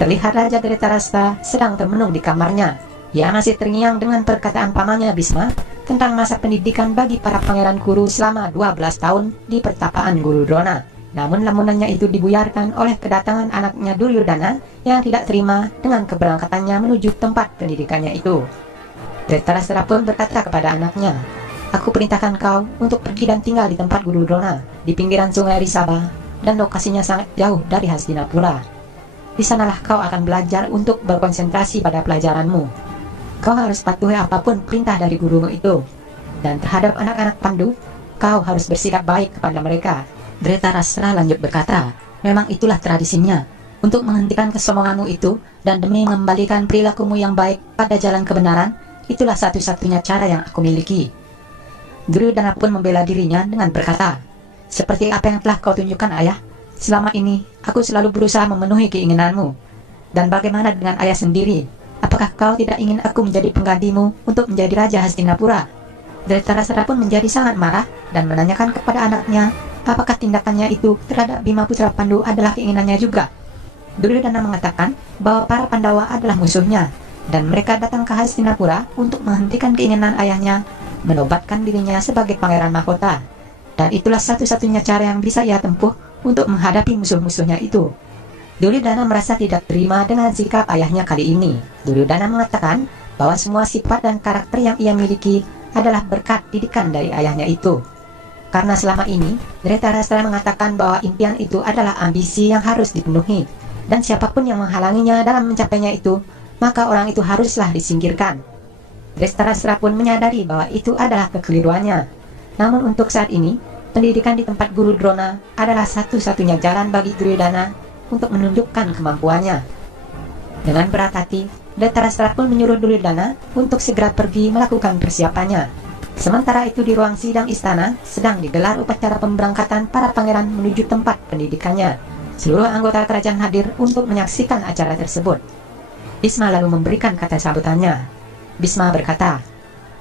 Terlihat Raja Dhritarashtra sedang termenung di kamarnya. Ia masih terngiang dengan perkataan pamannya Bhisma tentang masa pendidikan bagi para pangeran Kuru selama 12 tahun di pertapaan Guru Drona. Namun lamunannya itu dibuyarkan oleh kedatangan anaknya Duryodhana yang tidak terima dengan keberangkatannya menuju tempat pendidikannya itu. Dhritarashtra pun berkata kepada anaknya, "Aku perintahkan kau untuk pergi dan tinggal di tempat Guru Drona di pinggiran sungai Risabha, dan lokasinya sangat jauh dari Hastinapura. Di sanalah kau akan belajar untuk berkonsentrasi pada pelajaranmu. Kau harus patuhi apapun perintah dari gurumu itu. Dan terhadap anak-anak Pandu, kau harus bersikap baik kepada mereka." Dhritarashtra lanjut berkata, "Memang itulah tradisinya. Untuk menghentikan kesombonganmu itu dan demi mengembalikan perilakumu yang baik pada jalan kebenaran, itulah satu-satunya cara yang aku miliki." Duryodhana pun membela dirinya dengan berkata, "Seperti apa yang telah kau tunjukkan, ayah, selama ini aku selalu berusaha memenuhi keinginanmu. Dan bagaimana dengan ayah sendiri? Apakah kau tidak ingin aku menjadi penggantimu untuk menjadi Raja Hastinapura?" Dhritarashtra pun menjadi sangat marah dan menanyakan kepada anaknya apakah tindakannya itu terhadap Bima putra Pandu adalah keinginannya juga. Duryodhana mengatakan bahwa para Pandawa adalah musuhnya dan mereka datang ke Hastinapura untuk menghentikan keinginan ayahnya menobatkan dirinya sebagai pangeran mahkota, dan itulah satu-satunya cara yang bisa ia tempuh untuk menghadapi musuh-musuhnya itu. Duryodhana merasa tidak terima dengan sikap ayahnya kali ini. Duryodhana mengatakan bahwa semua sifat dan karakter yang ia miliki adalah berkat didikan dari ayahnya itu. Karena selama ini Dhritarashtra mengatakan bahwa impian itu adalah ambisi yang harus dipenuhi, dan siapapun yang menghalanginya dalam mencapainya itu, maka orang itu haruslah disingkirkan. Dhritarashtra pun menyadari bahwa itu adalah kekeliruannya. Namun untuk saat ini, pendidikan di tempat Guru Drona adalah satu-satunya jalan bagi Duryodhana untuk menunjukkan kemampuannya. Dengan berat hati, Dhritarashtra pun menyuruh Duryodhana untuk segera pergi melakukan persiapannya. Sementara itu di ruang sidang istana sedang digelar upacara pemberangkatan para pangeran menuju tempat pendidikannya. Seluruh anggota kerajaan hadir untuk menyaksikan acara tersebut. Bhisma lalu memberikan kata sambutannya. Bhisma berkata,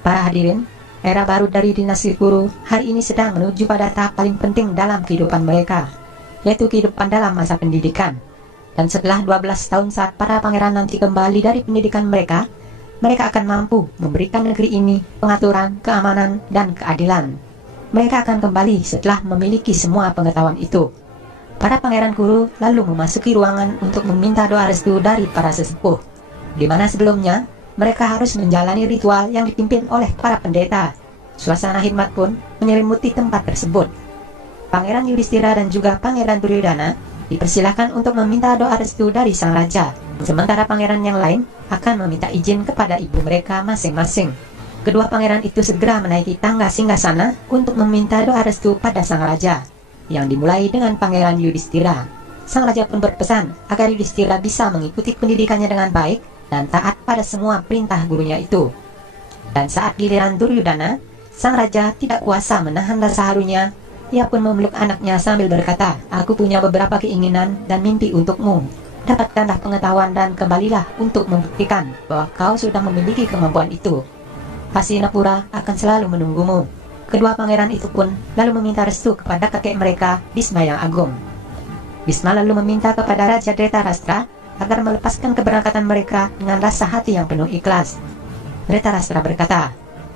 "Para hadirin, era baru dari dinasti Kuru hari ini sedang menuju pada tahap paling penting dalam kehidupan mereka, yaitu kehidupan dalam masa pendidikan. Dan setelah 12 tahun saat para pangeran nanti kembali dari pendidikan mereka akan mampu memberikan negeri ini pengaturan, keamanan, dan keadilan. Mereka akan kembali setelah memiliki semua pengetahuan itu." Para pangeran Kuru lalu memasuki ruangan untuk meminta doa restu dari para sesepuh, di mana sebelumnya mereka harus menjalani ritual yang dipimpin oleh para pendeta. Suasana hikmat pun menyelimuti tempat tersebut. Pangeran Yudhishthira dan juga Pangeran Duryodhana dipersilahkan untuk meminta doa restu dari sang raja, sementara pangeran yang lain akan meminta izin kepada ibu mereka masing-masing. Kedua pangeran itu segera menaiki tangga singgasana untuk meminta doa restu pada sang raja, yang dimulai dengan Pangeran Yudhishthira. Sang raja pun berpesan agar Yudhishthira bisa mengikuti pendidikannya dengan baik dan taat pada semua perintah gurunya itu. Dan saat giliran Duryodhana, sang raja tidak kuasa menahan rasa harunya. Ia pun memeluk anaknya sambil berkata, "Aku punya beberapa keinginan dan mimpi untukmu. Dapatkanlah pengetahuan dan kembalilah untuk membuktikan bahwa kau sudah memiliki kemampuan itu. Hastinapura akan selalu menunggumu." Kedua pangeran itu pun lalu meminta restu kepada kakek mereka, Bhisma yang agung. Bhisma lalu meminta kepada Raja Dhritarashtra agar melepaskan keberangkatan mereka dengan rasa hati yang penuh ikhlas. Dhritarashtra berkata,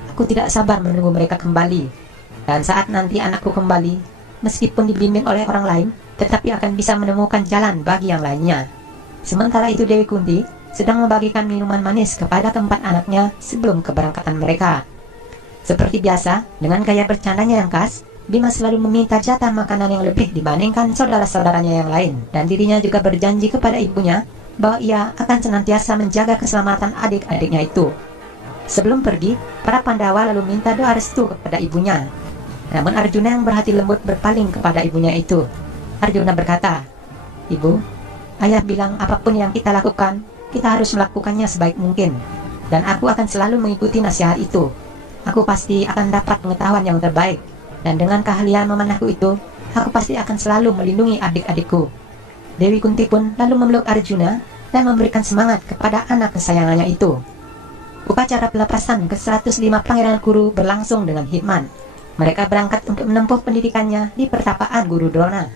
"Aku tidak sabar menunggu mereka kembali. Dan saat nanti anakku kembali, meskipun dibimbing oleh orang lain, tetapi akan bisa menemukan jalan bagi yang lainnya." Sementara itu Dewi Kunti sedang membagikan minuman manis kepada keempat anaknya sebelum keberangkatan mereka. Seperti biasa, dengan gaya bercandanya yang khas, Bima selalu meminta jatah makanan yang lebih dibandingkan saudara-saudaranya yang lain, dan dirinya juga berjanji kepada ibunya bahwa ia akan senantiasa menjaga keselamatan adik-adiknya itu. Sebelum pergi, para Pandawa lalu minta doa restu kepada ibunya. Namun Arjuna yang berhati lembut berpaling kepada ibunya itu. Arjuna berkata, "Ibu, ayah bilang apapun yang kita lakukan, kita harus melakukannya sebaik mungkin. Dan aku akan selalu mengikuti nasihat itu. Aku pasti akan dapat pengetahuan yang terbaik. Dan dengan keahlian memanahku itu, aku pasti akan selalu melindungi adik-adikku." Dewi Kunti pun lalu memeluk Arjuna dan memberikan semangat kepada anak kesayangannya itu. Upacara pelepasan ke-105 pangeran Kuru berlangsung dengan hikmat. Mereka berangkat untuk menempuh pendidikannya di pertapaan Guru Drona.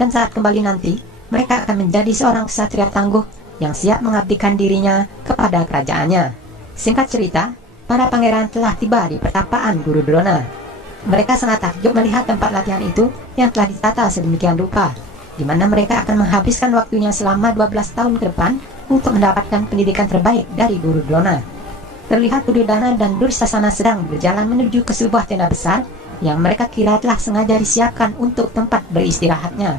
Dan saat kembali nanti, mereka akan menjadi seorang ksatria tangguh yang siap mengabdikan dirinya kepada kerajaannya. Singkat cerita, para pangeran telah tiba di pertapaan Guru Drona. Mereka sangat takjub melihat tempat latihan itu yang telah ditata sedemikian rupa, di mana mereka akan menghabiskan waktunya selama 12 tahun ke depan untuk mendapatkan pendidikan terbaik dari Guru Drona. Terlihat Duryodhana dan Dursasana sedang berjalan menuju ke sebuah tenda besar yang mereka kira telah sengaja disiapkan untuk tempat beristirahatnya.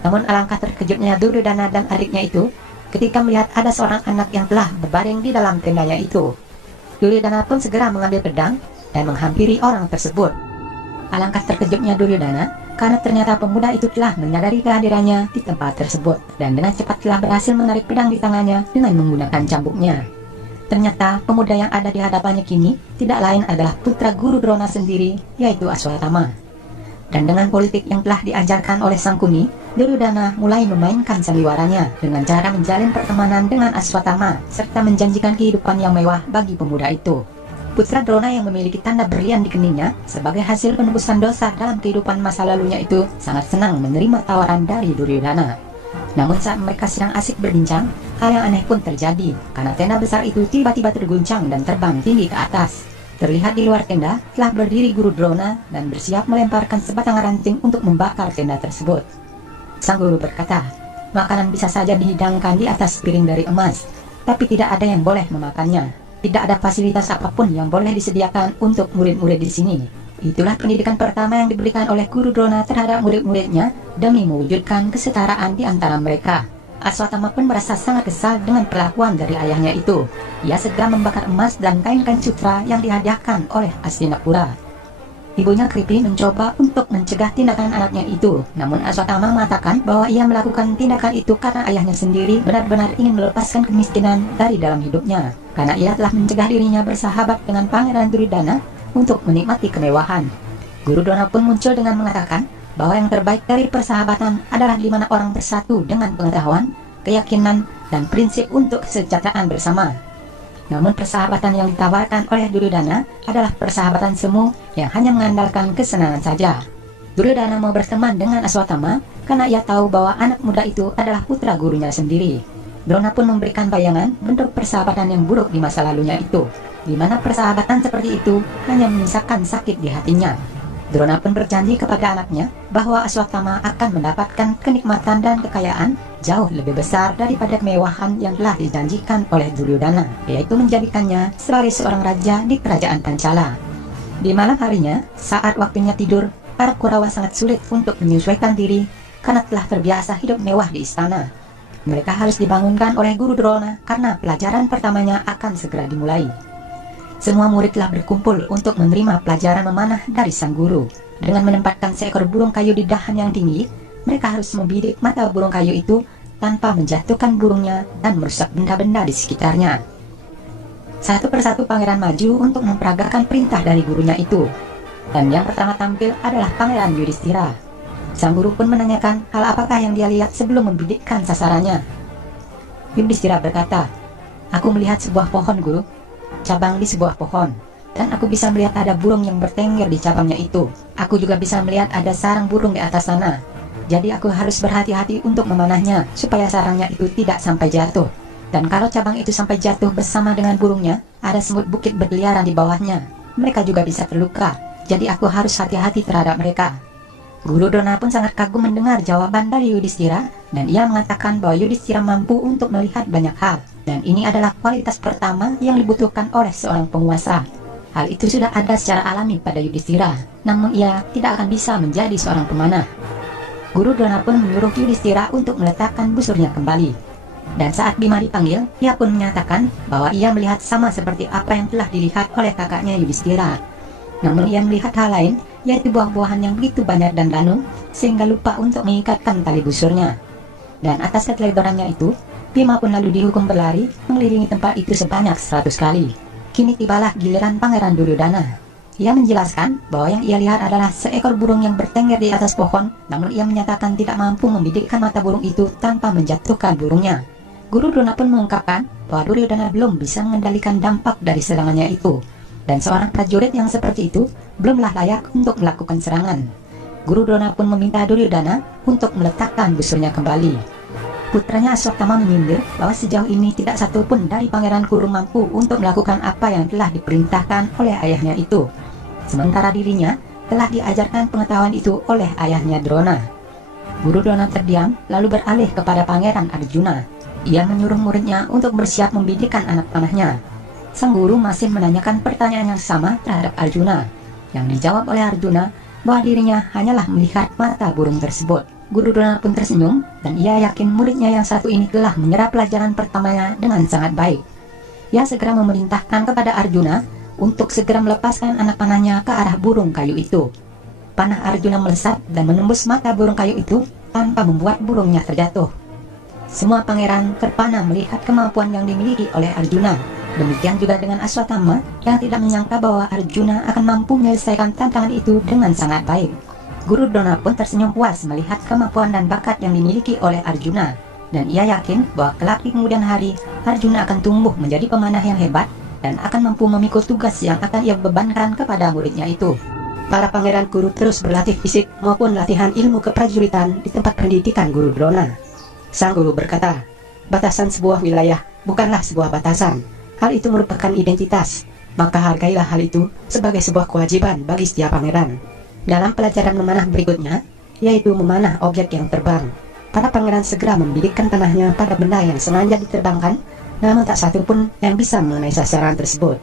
Namun alangkah terkejutnya Duryodhana dan adiknya itu ketika melihat ada seorang anak yang telah berbaring di dalam tendanya itu. Duryodhana pun segera mengambil pedang dan menghampiri orang tersebut. Alangkah terkejutnya Duryodhana karena ternyata pemuda itu telah menyadari kehadirannya di tempat tersebut dan dengan cepat telah berhasil menarik pedang di tangannya dengan menggunakan cambuknya. Ternyata pemuda yang ada di hadapannya kini tidak lain adalah putra Guru Drona sendiri, yaitu Aswatthama. Dan dengan politik yang telah diajarkan oleh Sangkuni, Duryodhana mulai memainkan sandiwaranya dengan cara menjalin pertemanan dengan Aswatthama serta menjanjikan kehidupan yang mewah bagi pemuda itu. Putra Drona yang memiliki tanda berlian di keningnya sebagai hasil penebusan dosa dalam kehidupan masa lalunya itu sangat senang menerima tawaran dari Duryodhana. Namun saat mereka sedang asik berbincang, hal yang aneh pun terjadi karena tenda besar itu tiba-tiba terguncang dan terbang tinggi ke atas. Terlihat di luar tenda telah berdiri Guru Drona dan bersiap melemparkan sebatang ranting untuk membakar tenda tersebut. Sang guru berkata, makanan bisa saja dihidangkan di atas piring dari emas, tapi tidak ada yang boleh memakannya. Tidak ada fasilitas apapun yang boleh disediakan untuk murid-murid di sini. Itulah pendidikan pertama yang diberikan oleh Guru Drona terhadap murid-muridnya demi mewujudkan kesetaraan di antara mereka. Aswatthama pun merasa sangat kesal dengan perlakuan dari ayahnya itu. Ia segera membakar emas dan kain-kain sutra yang dihadiahkan oleh Hastinapura. Ibunya Kripi mencoba untuk mencegah tindakan anaknya itu, namun Aswatthama mengatakan bahwa ia melakukan tindakan itu karena ayahnya sendiri benar-benar ingin melepaskan kemiskinan dari dalam hidupnya, karena ia telah mencegah dirinya bersahabat dengan Pangeran Duryodhana untuk menikmati kemewahan. Guru Drona pun muncul dengan mengatakan bahwa yang terbaik dari persahabatan adalah di mana orang bersatu dengan pengetahuan, keyakinan, dan prinsip untuk kesejahteraan bersama. Namun persahabatan yang ditawarkan oleh Duryodhana adalah persahabatan semu yang hanya mengandalkan kesenangan saja. Duryodhana mau berteman dengan Aswatthama karena ia tahu bahwa anak muda itu adalah putra gurunya sendiri. Drona pun memberikan bayangan bentuk persahabatan yang buruk di masa lalunya itu, di mana persahabatan seperti itu hanya menyisakan sakit di hatinya. Drona pun berjanji kepada anaknya bahwa Aswatthama akan mendapatkan kenikmatan dan kekayaan jauh lebih besar daripada kemewahan yang telah dijanjikan oleh Duryodhana, yaitu menjadikannya sebagai seorang raja di kerajaan Pancala. Di malam harinya, saat waktunya tidur, para Kurawa sangat sulit untuk menyesuaikan diri karena telah terbiasa hidup mewah di istana. Mereka harus dibangunkan oleh Guru Drona karena pelajaran pertamanya akan segera dimulai. Semua murid telah berkumpul untuk menerima pelajaran memanah dari sang guru. Dengan menempatkan seekor burung kayu di dahan yang tinggi, mereka harus membidik mata burung kayu itu tanpa menjatuhkan burungnya dan merusak benda-benda di sekitarnya. Satu persatu pangeran maju untuk memperagakan perintah dari gurunya itu. Dan yang pertama tampil adalah Pangeran Yudhishthira. Sang guru pun menanyakan hal apakah yang dia lihat sebelum membidikkan sasarannya. Yudhishthira berkata, "Aku melihat sebuah pohon, Guru, cabang di sebuah pohon, dan aku bisa melihat ada burung yang bertengger di cabangnya itu. Aku juga bisa melihat ada sarang burung di atas sana. Jadi aku harus berhati-hati untuk memanahnya supaya sarangnya itu tidak sampai jatuh. Dan kalau cabang itu sampai jatuh bersama dengan burungnya, ada semut bukit berkeliaran di bawahnya. Mereka juga bisa terluka. Jadi aku harus hati-hati terhadap mereka." Guru Drona pun sangat kagum mendengar jawaban dari Yudhishthira, dan ia mengatakan bahwa Yudhishthira mampu untuk melihat banyak hal, dan ini adalah kualitas pertama yang dibutuhkan oleh seorang penguasa. Hal itu sudah ada secara alami pada Yudhishthira, namun ia tidak akan bisa menjadi seorang pemanah. Guru Drona pun menyuruh Yudhishthira untuk meletakkan busurnya kembali. Dan saat Bima dipanggil, ia pun menyatakan bahwa ia melihat sama seperti apa yang telah dilihat oleh kakaknya Yudhishthira. Namun ia melihat hal lain, yaitu buah-buahan yang begitu banyak dan ranum, sehingga lupa untuk mengikatkan tali busurnya. Dan atas keteledorannya itu, Bima pun lalu dihukum berlari mengelilingi tempat itu sebanyak 100 kali. Kini tibalah giliran Pangeran Duryodhana. Ia menjelaskan bahwa yang ia lihat adalah seekor burung yang bertengger di atas pohon, namun ia menyatakan tidak mampu membidikkan mata burung itu tanpa menjatuhkan burungnya. Guru Drona pun mengungkapkan bahwa Duryodhana belum bisa mengendalikan dampak dari serangannya itu, dan seorang prajurit yang seperti itu belumlah layak untuk melakukan serangan. Guru Drona pun meminta Duryodhana untuk meletakkan busurnya kembali. Putranya Aswatthama menyindir bahwa sejauh ini tidak satu pun dari Pangeran Kuru mampu untuk melakukan apa yang telah diperintahkan oleh ayahnya itu. Sementara dirinya telah diajarkan pengetahuan itu oleh ayahnya Drona. Guru Drona terdiam lalu beralih kepada Pangeran Arjuna. Ia menyuruh muridnya untuk bersiap membidikan anak panahnya. Sang guru masih menanyakan pertanyaan yang sama terhadap Arjuna, yang dijawab oleh Arjuna bahwa dirinya hanyalah melihat mata burung tersebut. Guru Drona pun tersenyum dan ia yakin muridnya yang satu ini telah menyerap pelajaran pertamanya dengan sangat baik. Ia segera memerintahkan kepada Arjuna untuk segera melepaskan anak panahnya ke arah burung kayu itu. Panah Arjuna melesat dan menembus mata burung kayu itu tanpa membuat burungnya terjatuh. Semua pangeran terpana melihat kemampuan yang dimiliki oleh Arjuna. Demikian juga dengan Aswatthama yang tidak menyangka bahwa Arjuna akan mampu menyelesaikan tantangan itu dengan sangat baik. Guru Drona pun tersenyum puas melihat kemampuan dan bakat yang dimiliki oleh Arjuna, dan ia yakin bahwa kelak di kemudian hari Arjuna akan tumbuh menjadi pemanah yang hebat dan akan mampu memikul tugas yang akan ia bebankan kepada muridnya itu. Para pangeran Kuru terus berlatih fisik maupun latihan ilmu keprajuritan di tempat pendidikan Guru Drona. Sang guru berkata, batasan sebuah wilayah bukanlah sebuah batasan. Hal itu merupakan identitas, maka hargailah hal itu sebagai sebuah kewajiban bagi setiap pangeran. Dalam pelajaran memanah berikutnya, yaitu memanah objek yang terbang, para pangeran segera membidikkan panahnya pada benda yang sengaja diterbangkan, namun tak satu pun yang bisa mengenai sasaran tersebut.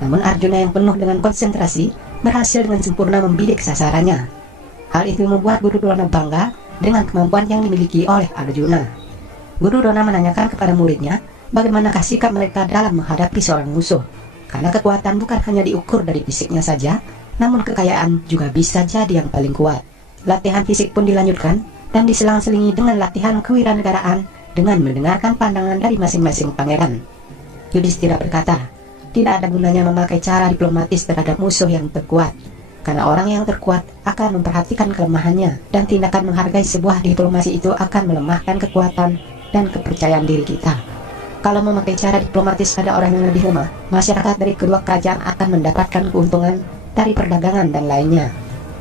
Namun Arjuna yang penuh dengan konsentrasi berhasil dengan sempurna membidik sasarannya. Hal itu membuat Guru Drona bangga dengan kemampuan yang dimiliki oleh Arjuna. Guru Drona menanyakan kepada muridnya bagaimanakah sikap mereka dalam menghadapi seorang musuh, karena kekuatan bukan hanya diukur dari fisiknya saja, namun kekayaan juga bisa jadi yang paling kuat. Latihan fisik pun dilanjutkan dan diselang-selingi dengan latihan kewiranegaraan dengan mendengarkan pandangan dari masing-masing pangeran. Yudhistira berkata, tidak ada gunanya memakai cara diplomatis terhadap musuh yang terkuat, karena orang yang terkuat akan memperhatikan kelemahannya, dan tindakan menghargai sebuah diplomasi itu akan melemahkan kekuatan dan kepercayaan diri kita. Kalau memakai cara diplomatis pada orang yang lebih lemah, masyarakat dari kedua kerajaan akan mendapatkan keuntungan dari perdagangan dan lainnya.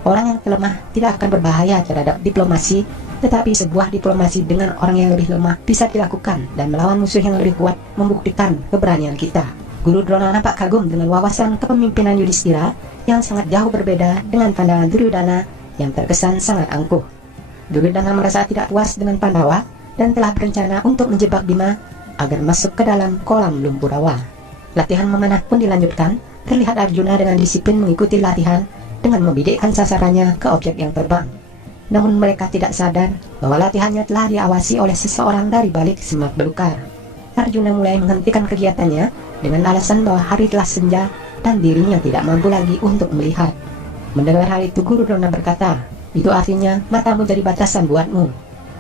Orang yang lemah tidak akan berbahaya terhadap diplomasi, tetapi sebuah diplomasi dengan orang yang lebih lemah bisa dilakukan dan melawan musuh yang lebih kuat membuktikan keberanian kita. Guru Drona nampak kagum dengan wawasan kepemimpinan Yudhistira yang sangat jauh berbeda dengan pandangan Duryodhana yang terkesan sangat angkuh. Duryodhana merasa tidak puas dengan Pandawa dan telah berencana untuk menjebak Bima agar masuk ke dalam kolam lumpur rawa. Latihan memanah pun dilanjutkan. Terlihat Arjuna dengan disiplin mengikuti latihan dengan membidikkan sasarannya ke objek yang terbang. Namun mereka tidak sadar bahwa latihannya telah diawasi oleh seseorang dari balik semak belukar. Arjuna mulai menghentikan kegiatannya dengan alasan bahwa hari telah senja dan dirinya tidak mampu lagi untuk melihat. Mendengar hal itu, Guru Drona berkata, itu artinya matamu jadi batasan buatmu.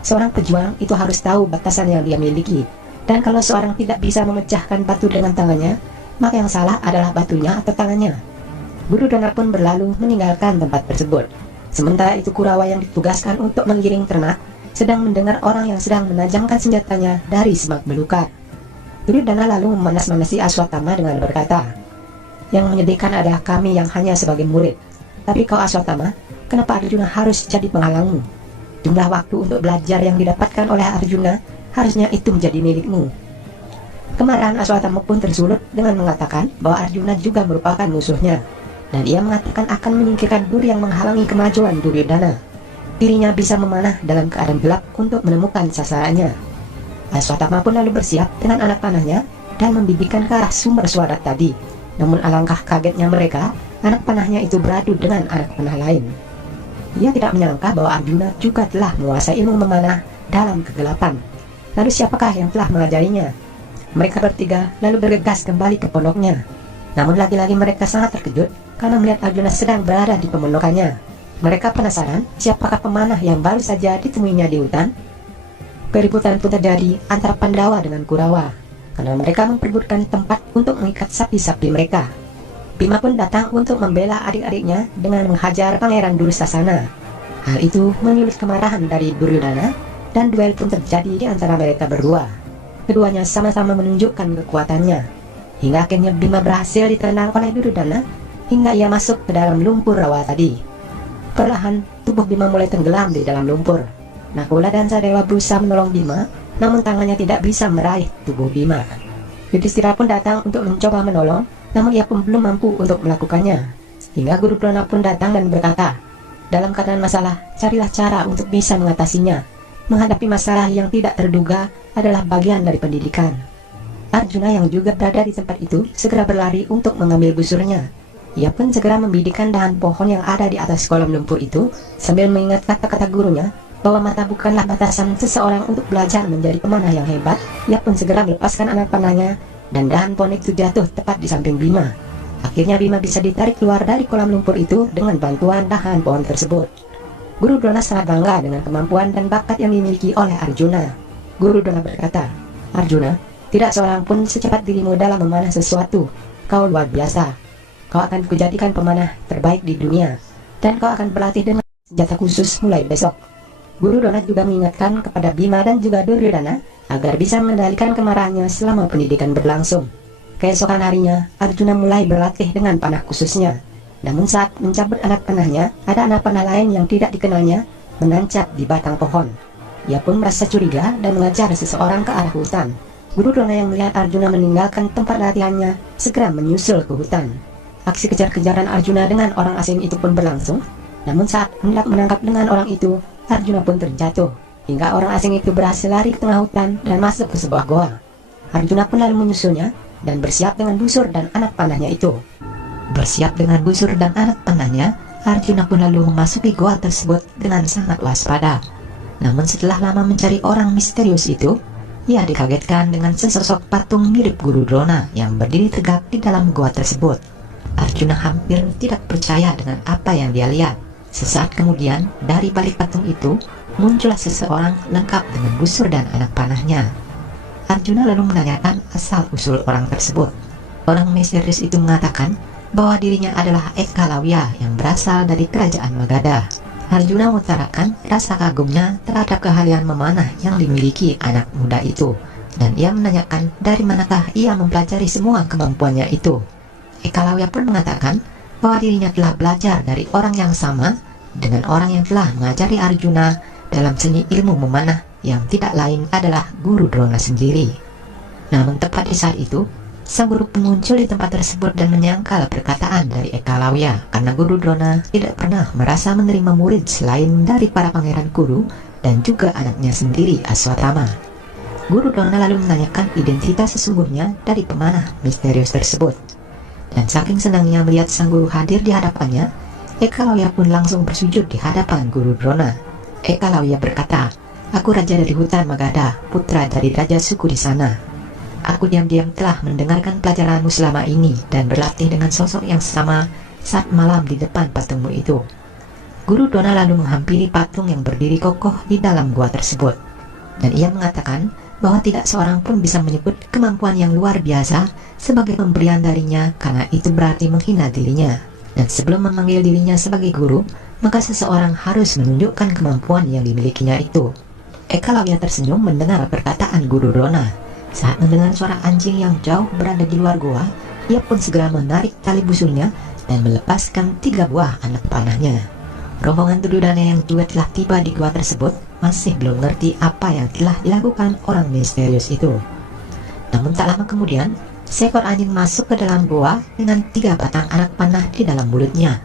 Seorang pejuang itu harus tahu batasan yang dia miliki, dan kalau seorang tidak bisa memecahkan batu dengan tangannya, maka yang salah adalah batunya atau tangannya. Guru Drona pun berlalu meninggalkan tempat tersebut. Sementara itu Kurawa yang ditugaskan untuk menggiring ternak sedang mendengar orang yang sedang menajamkan senjatanya dari semak belukar. Guru Drona lalu memanas-manasi Aswatthama dengan berkata, yang menyedihkan adalah kami yang hanya sebagai murid. Tapi kau Aswatthama, kenapa Arjuna harus jadi penghalangmu? Jumlah waktu untuk belajar yang didapatkan oleh Arjuna harusnya itu menjadi milikmu. Kemarahan Aswatthama pun tersulut dengan mengatakan bahwa Arjuna juga merupakan musuhnya, dan ia mengatakan akan menyingkirkan duri yang menghalangi kemajuan Duryodhana. Dirinya bisa memanah dalam keadaan gelap untuk menemukan sasarannya. Aswatthama pun lalu bersiap dengan anak panahnya dan membibikan ke arah sumber suara tadi. Namun alangkah kagetnya mereka, anak panahnya itu beradu dengan anak panah lain. Ia tidak menyangka bahwa Arjuna juga telah menguasai ilmu memanah dalam kegelapan. Lalu siapakah yang telah mengajarinya? Mereka bertiga lalu bergegas kembali ke pondoknya. Namun lagi-lagi mereka sangat terkejut karena melihat Arjuna sedang berada di pemondokannya. Mereka penasaran siapakah pemanah yang baru saja ditemuinya di hutan. Keributan pun terjadi antara Pandawa dengan Kurawa karena mereka memperebutkan tempat untuk mengikat sapi-sapi mereka. Bima pun datang untuk membela adik-adiknya dengan menghajar Pangeran Dursasana. Hal itu menyulut kemarahan dari Duryodhana dan duel pun terjadi di antara mereka berdua. Keduanya sama-sama menunjukkan kekuatannya, hingga akhirnya Bima berhasil ditendang oleh Duryodhana hingga ia masuk ke dalam lumpur rawa tadi. Perlahan tubuh Bima mulai tenggelam di dalam lumpur. Nakula dan Sadewa berusaha menolong Bima, namun tangannya tidak bisa meraih tubuh Bima. Yudhistira pun datang untuk mencoba menolong, namun ia pun belum mampu untuk melakukannya. Hingga Guru Drona pun datang dan berkata, dalam keadaan masalah, carilah cara untuk bisa mengatasinya. Menghadapi masalah yang tidak terduga adalah bagian dari pendidikan. Arjuna yang juga berada di tempat itu segera berlari untuk mengambil busurnya. Ia pun segera membidikkan dahan pohon yang ada di atas kolam lumpur itu sambil mengingat kata-kata gurunya bahwa mata bukanlah batasan seseorang untuk belajar menjadi pemanah yang hebat. Ia pun segera melepaskan anak panahnya dan dahan pohon itu jatuh tepat di samping Bima. Akhirnya Bima bisa ditarik keluar dari kolam lumpur itu dengan bantuan dahan pohon tersebut. Guru Drona sangat bangga dengan kemampuan dan bakat yang dimiliki oleh Arjuna. Guru Drona berkata, Arjuna, tidak seorang pun secepat dirimu dalam memanah sesuatu. Kau luar biasa. Kau akan kujadikan pemanah terbaik di dunia, dan kau akan berlatih dengan senjata khusus mulai besok. Guru Drona juga mengingatkan kepada Bima dan juga Duryodhana agar bisa mengendalikan kemarahannya selama pendidikan berlangsung. Keesokan harinya, Arjuna mulai berlatih dengan panah khususnya. Namun saat mencabut anak panahnya, ada anak panah lain yang tidak dikenalnya menancap di batang pohon. Ia pun merasa curiga dan mengajar seseorang ke arah hutan. Guru Drona yang melihat Arjuna meninggalkan tempat latihannya segera menyusul ke hutan. Aksi kejar-kejaran Arjuna dengan orang asing itu pun berlangsung. Namun saat hendak menangkap dengan orang itu, Arjuna pun terjatuh, hingga orang asing itu berhasil lari ke tengah hutan dan masuk ke sebuah goa. Arjuna pun lalu menyusulnya dan bersiap dengan busur dan anak panahnya itu. Bersiap dengan busur dan anak panahnya, Arjuna pun lalu memasuki goa tersebut dengan sangat waspada. Namun setelah lama mencari orang misterius itu, ia dikagetkan dengan sesosok patung mirip Guru Drona yang berdiri tegak di dalam goa tersebut. Arjuna hampir tidak percaya dengan apa yang dia lihat. Sesaat kemudian, dari balik patung itu, muncullah seseorang lengkap dengan busur dan anak panahnya. Arjuna lalu menanyakan asal-usul orang tersebut. Orang misterius itu mengatakan bahwa dirinya adalah Ekkalawya yang berasal dari kerajaan Magadha. Arjuna mengutarakan rasa kagumnya terhadap keahlian memanah yang dimiliki anak muda itu, dan ia menanyakan dari manakah ia mempelajari semua kemampuannya itu. Ekkalawya pun mengatakan bahwa dirinya telah belajar dari orang yang sama dengan orang yang telah mengajari Arjuna dalam seni ilmu memanah yang tidak lain adalah Guru Drona sendiri. Namun tepat di saat itu, sang guru pun muncul di tempat tersebut dan menyangkal perkataan dari Ekkalawya karena Guru Drona tidak pernah merasa menerima murid selain dari para pangeran Kuru dan juga anaknya sendiri Aswatthama. Guru Drona lalu menanyakan identitas sesungguhnya dari pemanah misterius tersebut. Dan saking senangnya melihat sang guru hadir di hadapannya, Ekkalawya pun langsung bersujud di hadapan Guru Drona. Ekkalawya berkata, aku raja dari hutan Magadha, putra dari raja suku di sana. Aku diam-diam telah mendengarkan pelajaranmu selama ini dan berlatih dengan sosok yang sama saat malam di depan patungmu itu. Guru Drona lalu menghampiri patung yang berdiri kokoh di dalam gua tersebut, dan ia mengatakan bahwa tidak seorang pun bisa menyebut kemampuan yang luar biasa sebagai pemberian darinya karena itu berarti menghina dirinya. Dan sebelum memanggil dirinya sebagai guru, maka seseorang harus menunjukkan kemampuan yang dimilikinya itu. Ekkalawya tersenyum mendengar perkataan Guru Drona. Saat mendengar suara anjing yang jauh berada di luar goa, ia pun segera menarik tali busurnya dan melepaskan 3 buah anak panahnya. Rombongan Duryodhana yang juga telah tiba di gua tersebut masih belum mengerti apa yang telah dilakukan orang misterius itu. Namun tak lama kemudian, seekor anjing masuk ke dalam gua dengan 3 batang anak panah di dalam mulutnya.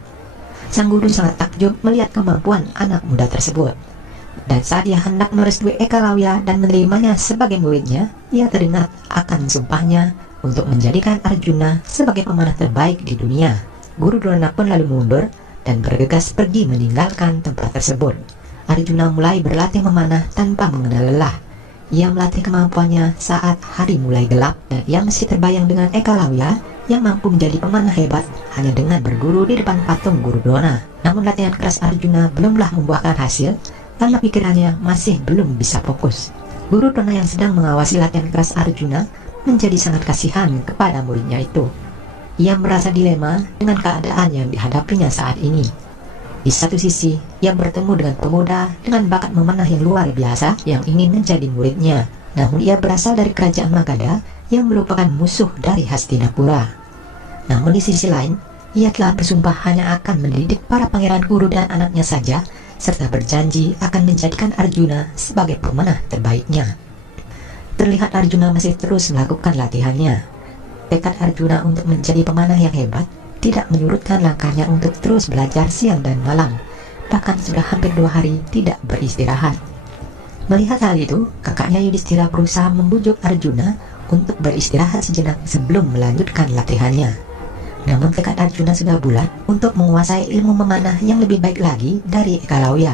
Sang guru sangat takjub melihat kemampuan anak muda tersebut. Dan saat ia hendak merestui Ekkalawya dan menerimanya sebagai muridnya, ia teringat akan sumpahnya untuk menjadikan Arjuna sebagai pemanah terbaik di dunia. Guru Drona pun lalu mundur dan bergegas pergi meninggalkan tempat tersebut. Arjuna mulai berlatih memanah tanpa mengenal lelah. Ia melatih kemampuannya saat hari mulai gelap, dan ia masih terbayang dengan Ekkalawya yang mampu menjadi pemanah hebat hanya dengan berguru di depan patung Guru Drona. Namun latihan keras Arjuna belumlah membuahkan hasil karena pikirannya masih belum bisa fokus. Guru Drona yang sedang mengawasi latihan keras Arjuna menjadi sangat kasihan kepada muridnya itu. Ia merasa dilema dengan keadaan yang dihadapinya saat ini. Di satu sisi, ia bertemu dengan pemuda dengan bakat memanah yang luar biasa yang ingin menjadi muridnya. Namun ia berasal dari kerajaan Magadha yang merupakan musuh dari Hastinapura. Namun di sisi lain, ia telah bersumpah hanya akan mendidik para pangeran Kuru dan anaknya saja, serta berjanji akan menjadikan Arjuna sebagai pemanah terbaiknya. Terlihat Arjuna masih terus melakukan latihannya. Tekad Arjuna untuk menjadi pemanah yang hebat tidak menyurutkan langkahnya untuk terus belajar siang dan malam, bahkan sudah hampir 2 hari tidak beristirahat. Melihat hal itu, kakaknya Yudhistira berusaha membujuk Arjuna untuk beristirahat sejenak sebelum melanjutkan latihannya. Namun tekad Arjuna sudah bulat untuk menguasai ilmu memanah yang lebih baik lagi dari Ekalawya.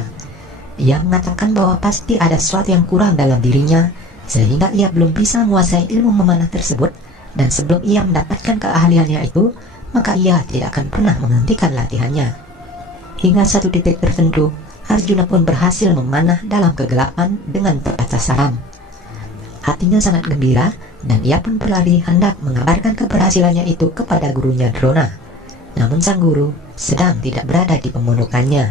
Ia mengatakan bahwa pasti ada sesuatu yang kurang dalam dirinya, sehingga ia belum bisa menguasai ilmu memanah tersebut, dan sebelum ia mendapatkan keahliannya itu, maka ia tidak akan pernah menghentikan latihannya. Hingga satu titik tertentu, Arjuna pun berhasil memanah dalam kegelapan dengan tepat sasaran. Hatinya sangat gembira, dan ia pun berlari hendak mengabarkan keberhasilannya itu kepada gurunya Drona. Namun sang guru sedang tidak berada di pemondokannya.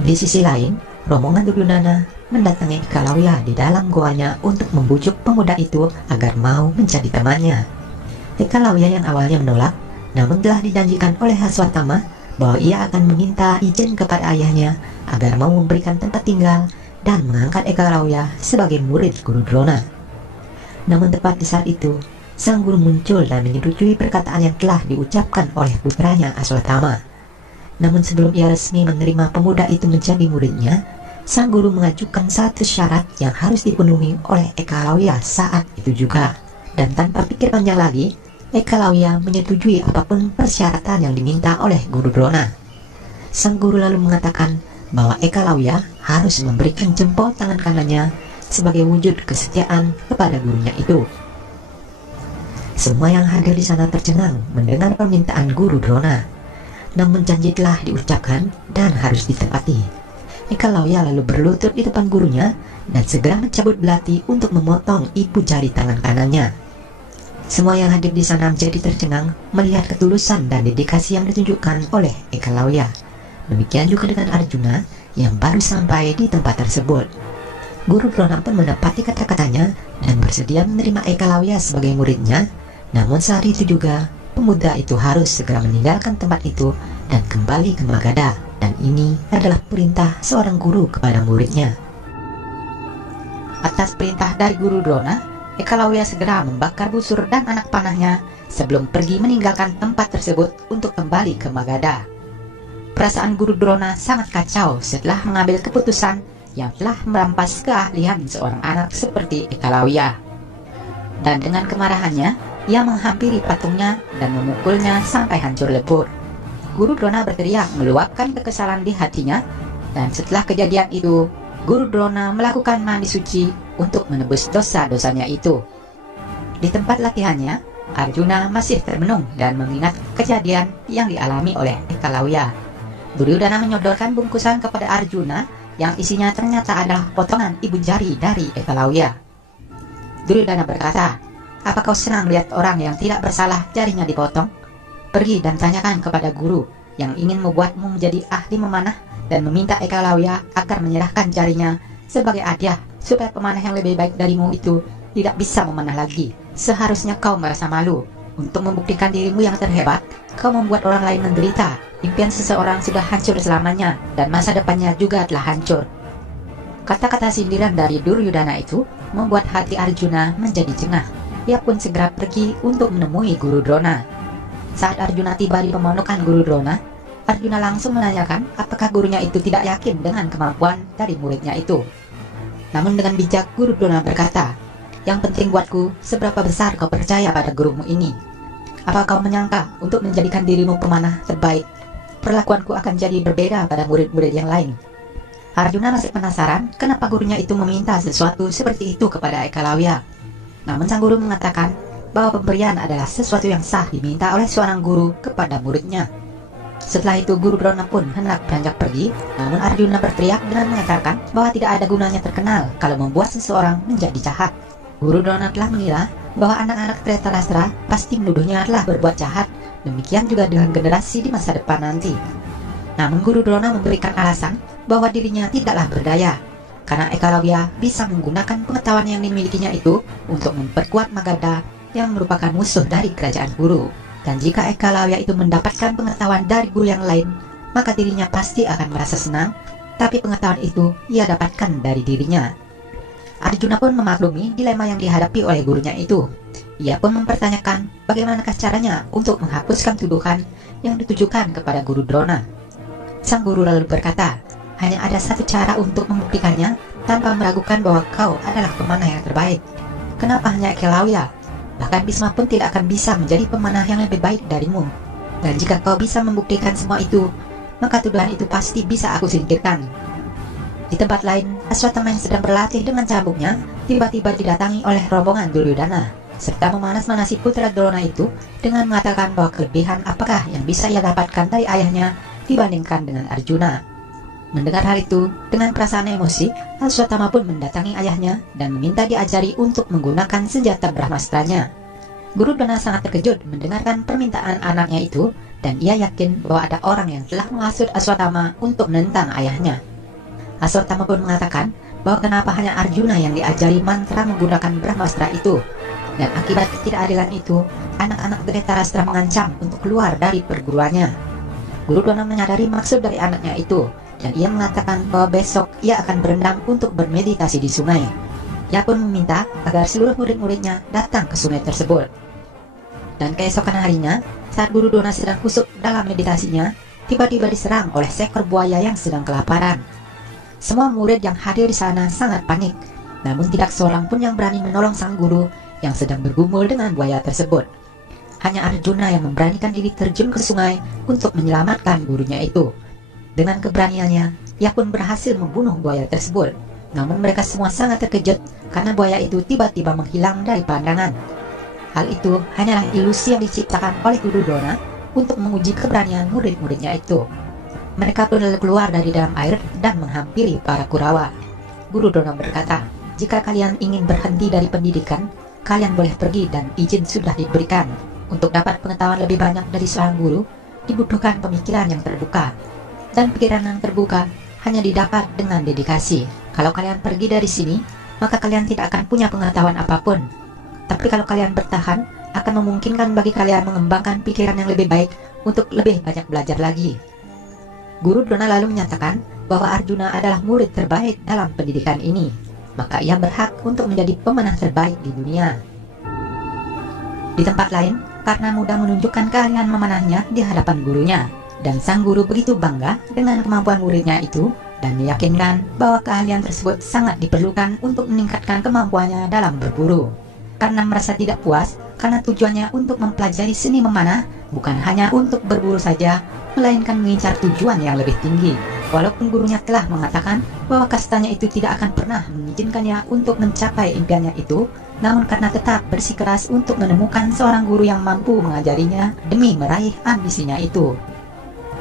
Di sisi lain, rombongan Duryodhana mendatangi Ekalawya di dalam goanya untuk membujuk pemuda itu agar mau menjadi temannya. Ekalawya yang awalnya menolak, namun telah dijanjikan oleh Haswatama bahwa ia akan meminta izin kepada ayahnya agar mau memberikan tempat tinggal dan mengangkat Ekalawya sebagai murid guru Drona. Namun tepat di saat itu, sang guru muncul dan menyetujui perkataan yang telah diucapkan oleh putranya Aswatthama. Namun sebelum ia resmi menerima pemuda itu menjadi muridnya, sang guru mengajukan satu syarat yang harus dipenuhi oleh Ekalawya saat itu juga. Dan tanpa pikir panjang lagi, Ekalawya menyetujui apapun persyaratan yang diminta oleh guru Drona. Sang guru lalu mengatakan bahwa Ekalawya harus memberikan jempol tangan kanannya sebagai wujud kesetiaan kepada gurunya itu. Semua yang hadir di sana tercengang mendengar permintaan guru Drona. Namun janji telah diucapkan dan harus ditepati. Ekalawya lalu berlutut di depan gurunya dan segera mencabut belati untuk memotong ibu jari tangan kanannya. Semua yang hadir di sana menjadi tercengang melihat ketulusan dan dedikasi yang ditunjukkan oleh Ekalawya. Demikian juga dengan Arjuna yang baru sampai di tempat tersebut. Guru Drona pun menepati kata-katanya dan bersedia menerima Ekalawya sebagai muridnya. Namun saat itu juga, pemuda itu harus segera meninggalkan tempat itu dan kembali ke Magadha. Dan ini adalah perintah seorang guru kepada muridnya. Atas perintah dari guru Drona, Ekalawya segera membakar busur dan anak panahnya sebelum pergi meninggalkan tempat tersebut untuk kembali ke Magadha. Perasaan guru Drona sangat kacau setelah mengambil keputusan yang telah merampas keahlian seorang anak seperti Ekalawya. Dan dengan kemarahannya, ia menghampiri patungnya dan memukulnya sampai hancur lebur. Guru Drona berteriak meluapkan kekesalan di hatinya, dan setelah kejadian itu, guru Drona melakukan mandi suci untuk menebus dosa-dosanya itu. Di tempat latihannya, Arjuna masih termenung dan mengingat kejadian yang dialami oleh Ekalawya. Duryodhana menyodorkan bungkusan kepada Arjuna yang isinya ternyata adalah potongan ibu jari dari Ekalawya. Duryodhana berkata, "Apa kau senang melihat orang yang tidak bersalah jarinya dipotong? Pergi dan tanyakan kepada guru yang ingin membuatmu menjadi ahli memanah dan meminta Ekalawya agar menyerahkan jarinya sebagai hadiah supaya pemanah yang lebih baik darimu itu tidak bisa memanah lagi. Seharusnya kau merasa malu. Untuk membuktikan dirimu yang terhebat, kau membuat orang lain menderita. Impian seseorang sudah hancur selamanya dan masa depannya juga telah hancur." Kata-kata sindiran dari Duryodhana itu membuat hati Arjuna menjadi jengah. Ia pun segera pergi untuk menemui guru Drona. Saat Arjuna tiba di pemondokan guru Drona, Arjuna langsung menanyakan apakah gurunya itu tidak yakin dengan kemampuan dari muridnya itu. Namun dengan bijak guru Drona berkata, "Yang penting buatku, seberapa besar kau percaya pada gurumu ini? Apa kau menyangka untuk menjadikan dirimu pemanah terbaik, perlakuanku akan jadi berbeda pada murid-murid yang lain?" Arjuna masih penasaran kenapa gurunya itu meminta sesuatu seperti itu kepada Ekalawya. Namun sang guru mengatakan bahwa pemberian adalah sesuatu yang sah diminta oleh seorang guru kepada muridnya. Setelah itu guru Drona pun hendak beranjak pergi, namun Arjuna berteriak dengan mengatakan bahwa tidak ada gunanya terkenal kalau membuat seseorang menjadi jahat. Guru Drona telah mengira bahwa anak-anak Dhritarashtra pasti menuduhnya telah berbuat jahat, demikian juga dengan generasi di masa depan nanti. Namun guru Drona memberikan alasan bahwa dirinya tidaklah berdaya, karena Ekalawya bisa menggunakan pengetahuan yang dimilikinya itu untuk memperkuat Magadha yang merupakan musuh dari kerajaan guru. Dan jika Ekalawya itu mendapatkan pengetahuan dari guru yang lain, maka dirinya pasti akan merasa senang, tapi pengetahuan itu ia dapatkan dari dirinya. Arjuna pun memaklumi dilema yang dihadapi oleh gurunya itu. Ia pun mempertanyakan bagaimanakah caranya untuk menghapuskan tuduhan yang ditujukan kepada guru Drona. Sang guru lalu berkata, hanya ada satu cara untuk membuktikannya tanpa meragukan bahwa kau adalah pemanah yang terbaik. Kenapa hanya Eklavya? Bahkan Bhisma pun tidak akan bisa menjadi pemanah yang lebih baik darimu. Dan jika kau bisa membuktikan semua itu, maka tuduhan itu pasti bisa aku singkirkan. Di tempat lain, Aswatthama yang sedang berlatih dengan cambuknya tiba-tiba didatangi oleh rombongan Duryodhana, serta memanas-manasi putra Drona itu dengan mengatakan bahwa kelebihan apakah yang bisa ia dapatkan dari ayahnya dibandingkan dengan Arjuna. Mendengar hal itu, dengan perasaan emosi, Aswatthama pun mendatangi ayahnya dan meminta diajari untuk menggunakan senjata Brahmastranya. Guru Drona sangat terkejut mendengarkan permintaan anaknya itu, dan ia yakin bahwa ada orang yang telah menghasut Aswatthama untuk menentang ayahnya. Aswatthama pun mengatakan bahwa kenapa hanya Arjuna yang diajari mantra menggunakan Brahmastra itu, dan akibat ketidakadilan itu, anak-anak Dhritarashtra mengancam untuk keluar dari perguruannya. Guru Drona menyadari maksud dari anaknya itu, dan ia mengatakan bahwa besok ia akan berendam untuk bermeditasi di sungai. Ia pun meminta agar seluruh murid-muridnya datang ke sungai tersebut. Dan keesokan harinya, saat guru Drona sedang kusuk dalam meditasinya, tiba-tiba diserang oleh seekor buaya yang sedang kelaparan. Semua murid yang hadir di sana sangat panik, namun tidak seorang pun yang berani menolong sang guru yang sedang bergumul dengan buaya tersebut. Hanya Arjuna yang memberanikan diri terjun ke sungai untuk menyelamatkan gurunya itu. Dengan keberaniannya, ia pun berhasil membunuh buaya tersebut. Namun mereka semua sangat terkejut karena buaya itu tiba-tiba menghilang dari pandangan. Hal itu hanyalah ilusi yang diciptakan oleh guru Drona untuk menguji keberanian murid-muridnya itu. Mereka pun lalu keluar dari dalam air dan menghampiri para Kurawa. Guru Drona berkata, jika kalian ingin berhenti dari pendidikan, kalian boleh pergi dan izin sudah diberikan. Untuk dapat pengetahuan lebih banyak dari seorang guru, dibutuhkan pemikiran yang terbuka. Dan pikiran yang terbuka hanya didapat dengan dedikasi. Kalau kalian pergi dari sini, maka kalian tidak akan punya pengetahuan apapun. Tapi kalau kalian bertahan, akan memungkinkan bagi kalian mengembangkan pikiran yang lebih baik untuk lebih banyak belajar lagi. Guru Drona lalu menyatakan bahwa Arjuna adalah murid terbaik dalam pendidikan ini, maka ia berhak untuk menjadi pemanah terbaik di dunia. Di tempat lain, karena mudah menunjukkan keahlian memanahnya di hadapan gurunya, dan sang guru begitu bangga dengan kemampuan muridnya itu dan meyakinkan bahwa keahlian tersebut sangat diperlukan untuk meningkatkan kemampuannya dalam berburu. Karena merasa tidak puas, karena tujuannya untuk mempelajari seni memanah bukan hanya untuk berburu saja, melainkan mengincar tujuan yang lebih tinggi. Walaupun gurunya telah mengatakan bahwa kastanya itu tidak akan pernah mengizinkannya untuk mencapai impiannya itu, namun karena tetap bersikeras untuk menemukan seorang guru yang mampu mengajarinya demi meraih ambisinya itu.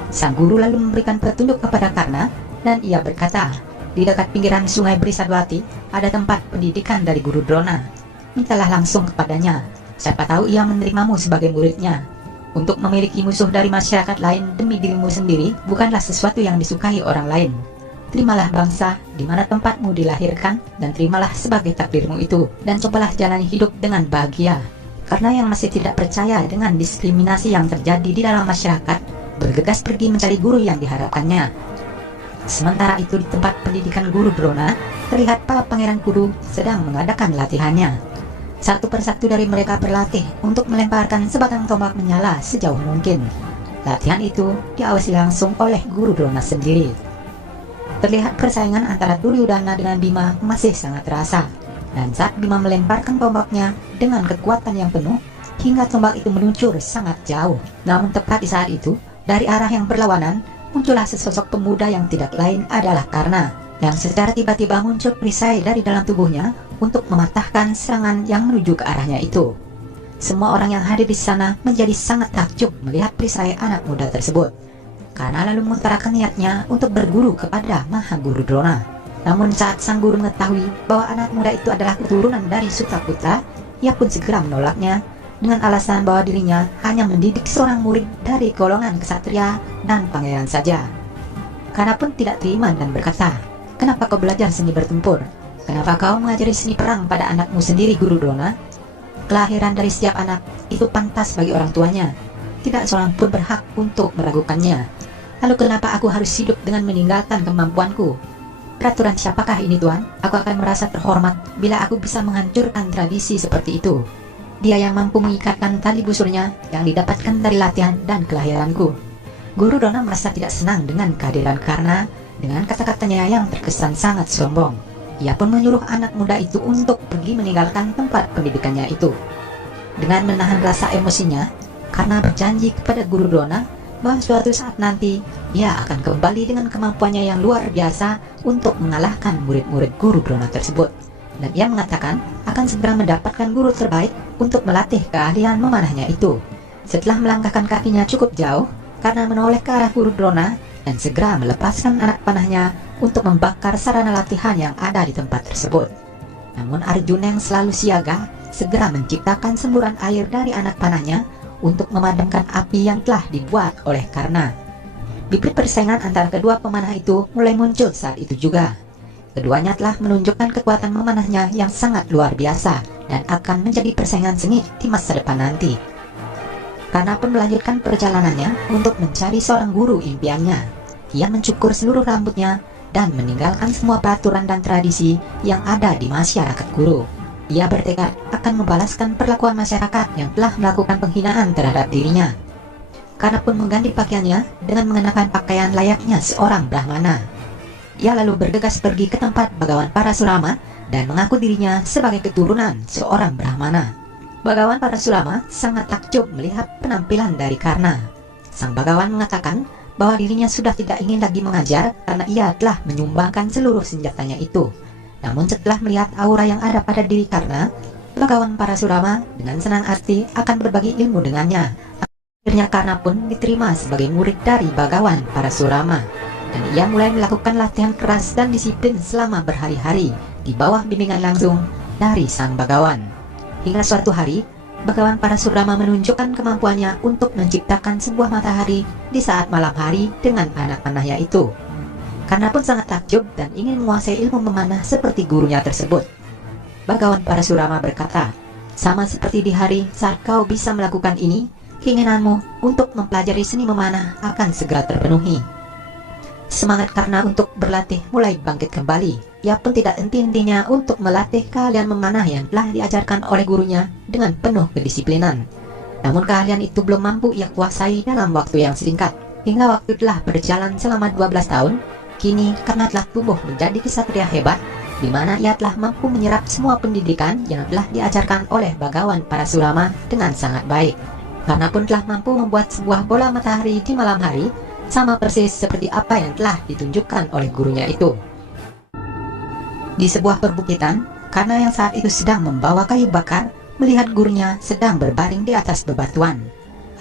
Sang guru lalu memberikan petunjuk kepada Karna, dan ia berkata, di dekat pinggiran sungai Brisadwati ada tempat pendidikan dari guru Drona. Mintalah langsung kepadanya, siapa tahu ia menerimamu sebagai muridnya. Untuk memiliki musuh dari masyarakat lain demi dirimu sendiri bukanlah sesuatu yang disukai orang lain. Terimalah bangsa di mana tempatmu dilahirkan, dan terimalah sebagai takdirmu itu, dan cobalah jalani hidup dengan bahagia. Karena yang masih tidak percaya dengan diskriminasi yang terjadi di dalam masyarakat, bergegas pergi mencari guru yang diharapkannya. Sementara itu di tempat pendidikan guru Drona, terlihat para pangeran kudu sedang mengadakan latihannya. Satu persatu dari mereka berlatih untuk melemparkan sebatang tombak menyala sejauh mungkin. Latihan itu diawasi langsung oleh guru Drona sendiri. Terlihat persaingan antara Duryodhana dengan Bima masih sangat terasa. Dan saat Bima melemparkan tombaknya dengan kekuatan yang penuh, hingga tombak itu meluncur sangat jauh. Namun tepat di saat itu, dari arah yang berlawanan, muncullah sesosok pemuda yang tidak lain adalah Karna, yang secara tiba-tiba muncul perisai dari dalam tubuhnya untuk mematahkan serangan yang menuju ke arahnya itu. Semua orang yang hadir di sana menjadi sangat takjub melihat perisai anak muda tersebut. Karna lalu mengutarakan niatnya untuk berguru kepada Mahaguru Drona. Namun saat sang guru mengetahui bahwa anak muda itu adalah keturunan dari Sukaputra, ia pun segera menolaknya dengan alasan bahwa dirinya hanya mendidik seorang murid dari golongan ksatria dan pangeran saja. Karna pun tidak terima dan berkata, kenapa kau belajar seni bertempur? Kenapa kau mengajari seni perang pada anakmu sendiri, Guru Drona? Kelahiran dari setiap anak itu pantas bagi orang tuanya. Tidak seorang pun berhak untuk meragukannya. Lalu kenapa aku harus hidup dengan meninggalkan kemampuanku? Peraturan siapakah ini, Tuan? Aku akan merasa terhormat bila aku bisa menghancurkan tradisi seperti itu. Dia yang mampu mengikatkan tali busurnya yang didapatkan dari latihan dan kelahiranku. Guru Dona merasa tidak senang dengan kehadiran Karna. Dengan kata-katanya yang terkesan sangat sombong, ia pun menyuruh anak muda itu untuk pergi meninggalkan tempat pendidikannya itu. Dengan menahan rasa emosinya, Karna berjanji kepada Guru Dona bahwa suatu saat nanti ia akan kembali dengan kemampuannya yang luar biasa untuk mengalahkan murid-murid Guru Drona tersebut. Dan ia mengatakan akan segera mendapatkan guru terbaik untuk melatih keahlian memanahnya itu. Setelah melangkahkan kakinya cukup jauh, Karna menoleh ke arah Guru Drona dan segera melepaskan anak panahnya untuk membakar sarana latihan yang ada di tempat tersebut. Namun Arjuna yang selalu siaga segera menciptakan semburan air dari anak panahnya untuk memadamkan api yang telah dibuat oleh Karna. Bibit persaingan antara kedua pemanah itu mulai muncul saat itu juga. Keduanya telah menunjukkan kekuatan memanahnya yang sangat luar biasa dan akan menjadi persaingan sengit di masa depan nanti. Karna pun melanjutkan perjalanannya untuk mencari seorang guru impiannya. Ia mencukur seluruh rambutnya dan meninggalkan semua peraturan dan tradisi yang ada di masyarakat guru. Ia bertekad akan membalaskan perlakuan masyarakat yang telah melakukan penghinaan terhadap dirinya. Karna pun mengganti pakaiannya dengan mengenakan pakaian layaknya seorang Brahmana. Ia lalu bergegas pergi ke tempat Bagawan Parasurama dan mengaku dirinya sebagai keturunan seorang Brahmana. Bagawan Parasurama sangat takjub melihat penampilan dari Karna. Sang Bagawan mengatakan bahwa dirinya sudah tidak ingin lagi mengajar karena ia telah menyumbangkan seluruh senjatanya itu. Namun setelah melihat aura yang ada pada diri Karna, Bagawan Parasurama dengan senang hati akan berbagi ilmu dengannya. Akhirnya Karna pun diterima sebagai murid dari Bagawan Parasurama, dan ia mulai melakukan latihan keras dan disiplin selama berhari-hari di bawah bimbingan langsung dari sang Bagawan. Hingga suatu hari, Bagawan Parasurama menunjukkan kemampuannya untuk menciptakan sebuah matahari di saat malam hari dengan anak panahnya itu. Karna pun sangat takjub dan ingin menguasai ilmu memanah seperti gurunya tersebut. Bagawan Parasurama berkata, "Sama seperti di hari saat kau bisa melakukan ini, keinginanmu untuk mempelajari seni memanah akan segera terpenuhi." Semangat Karna untuk berlatih mulai bangkit kembali. Ia pun tidak henti-hentinya untuk melatih keahlian memanah yang telah diajarkan oleh gurunya dengan penuh kedisiplinan. Namun keahlian itu belum mampu ia kuasai dalam waktu yang singkat. Hingga waktu telah berjalan selama 12 tahun, kini Karna telah tumbuh menjadi kesatria hebat, di mana ia telah mampu menyerap semua pendidikan yang telah diajarkan oleh Bagawan Parasurama dengan sangat baik. Karna pun telah mampu membuat sebuah bola matahari di malam hari, sama persis seperti apa yang telah ditunjukkan oleh gurunya itu. Di sebuah perbukitan, Karna yang saat itu sedang membawa kayu bakar, melihat gurunya sedang berbaring di atas bebatuan.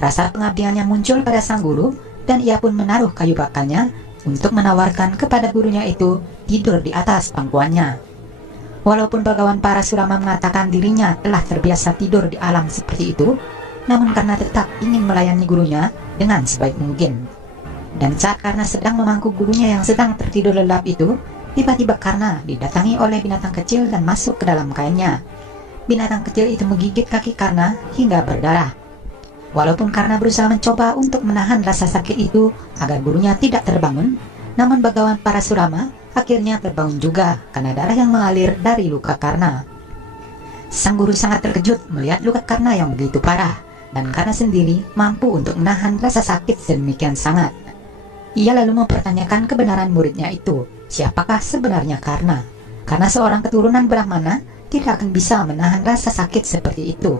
Rasa pengabdiannya muncul pada sang guru, dan ia pun menaruh kayu bakarnya untuk menawarkan kepada gurunya itu tidur di atas pangkuannya. Walaupun Bagawan Parasurama mengatakan dirinya telah terbiasa tidur di alam seperti itu, namun Karna tetap ingin melayani gurunya dengan sebaik mungkin. Dan saat Karna sedang memangku gurunya yang sedang tertidur lelap itu, tiba-tiba Karna didatangi oleh binatang kecil dan masuk ke dalam kainnya. Binatang kecil itu menggigit kaki Karna hingga berdarah. Walaupun Karna berusaha mencoba untuk menahan rasa sakit itu agar gurunya tidak terbangun, namun Bagawan Parasurama akhirnya terbangun juga karena darah yang mengalir dari luka Karna. Sang guru sangat terkejut melihat luka Karna yang begitu parah, dan Karna sendiri mampu untuk menahan rasa sakit sedemikian sangat. Ia lalu mempertanyakan kebenaran muridnya itu, siapakah sebenarnya Karna? Karena seorang keturunan Brahmana tidak akan bisa menahan rasa sakit seperti itu.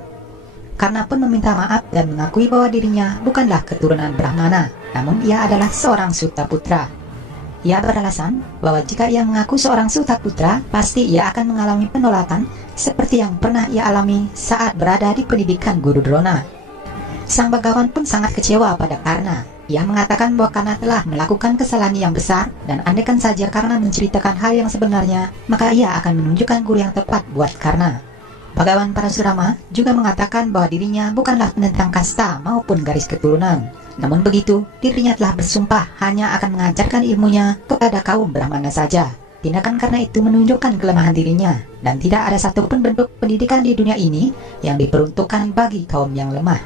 Karna pun meminta maaf dan mengakui bahwa dirinya bukanlah keturunan Brahmana, namun ia adalah seorang Sutaputra. Ia beralasan bahwa jika ia mengaku seorang Sutaputra, pasti ia akan mengalami penolakan seperti yang pernah ia alami saat berada di pendidikan Guru Drona. Sang Bagawan pun sangat kecewa pada Karna. Ia mengatakan bahwa Karna telah melakukan kesalahan yang besar, dan andaikan saja Karna menceritakan hal yang sebenarnya, maka ia akan menunjukkan guru yang tepat buat Karna. Bagawan Parasurama juga mengatakan bahwa dirinya bukanlah penentang kasta maupun garis keturunan. Namun begitu, dirinya telah bersumpah hanya akan mengajarkan ilmunya kepada kaum Brahmana saja. Tindakan Karna itu menunjukkan kelemahan dirinya, dan tidak ada satupun bentuk pendidikan di dunia ini yang diperuntukkan bagi kaum yang lemah.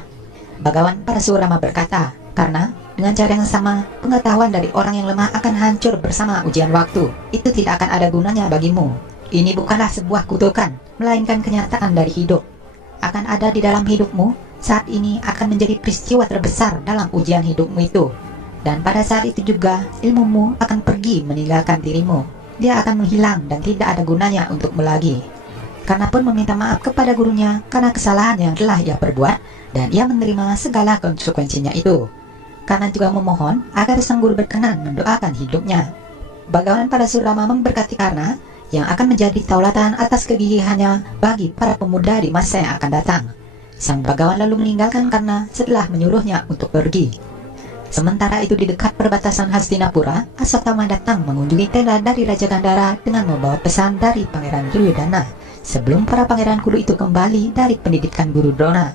Bagawan Parasurama berkata, Karena dengan cara yang sama, pengetahuan dari orang yang lemah akan hancur bersama ujian waktu. Itu tidak akan ada gunanya bagimu. Ini bukanlah sebuah kutukan, melainkan kenyataan dari hidup. Akan ada di dalam hidupmu, saat ini akan menjadi peristiwa terbesar dalam ujian hidupmu itu. Dan pada saat itu juga, ilmumu akan pergi meninggalkan dirimu. Dia akan menghilang dan tidak ada gunanya untukmu lagi. Karena pun meminta maaf kepada gurunya karena kesalahan yang telah ia perbuat, dan ia menerima segala konsekuensinya itu. Karena juga memohon agar sang guru berkenan mendoakan hidupnya. Bagawan Parasurama memberkati Karna yang akan menjadi taulatan atas kegigihannya bagi para pemuda di masa yang akan datang. Sang Bagawan lalu meninggalkan Karna setelah menyuruhnya untuk pergi. Sementara itu di dekat perbatasan Hastinapura, Aswatthama datang mengunjungi tenda dari Raja Gandhara dengan membawa pesan dari Pangeran Duryodhana sebelum para pangeran kudu itu kembali dari pendidikan Guru Drona.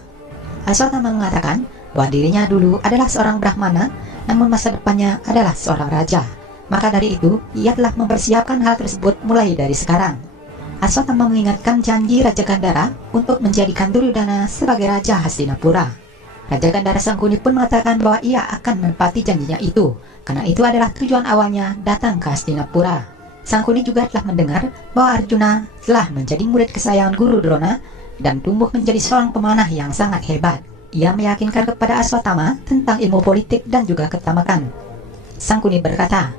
Aswatthama mengatakan bahwa dirinya dulu adalah seorang Brahmana, namun masa depannya adalah seorang raja. Maka dari itu, ia telah mempersiapkan hal tersebut mulai dari sekarang. Aswatthama mengingatkan janji Raja Gandhara untuk menjadikan Duryodhana sebagai Raja Hastinapura. Raja Gandhara Sangkuni pun mengatakan bahwa ia akan menepati janjinya itu, karena itu adalah tujuan awalnya datang ke Hastinapura. Sangkuni juga telah mendengar bahwa Arjuna telah menjadi murid kesayangan Guru Drona dan tumbuh menjadi seorang pemanah yang sangat hebat. Ia meyakinkan kepada Aswatthama tentang ilmu politik dan juga ketamakan. Sangkuni berkata,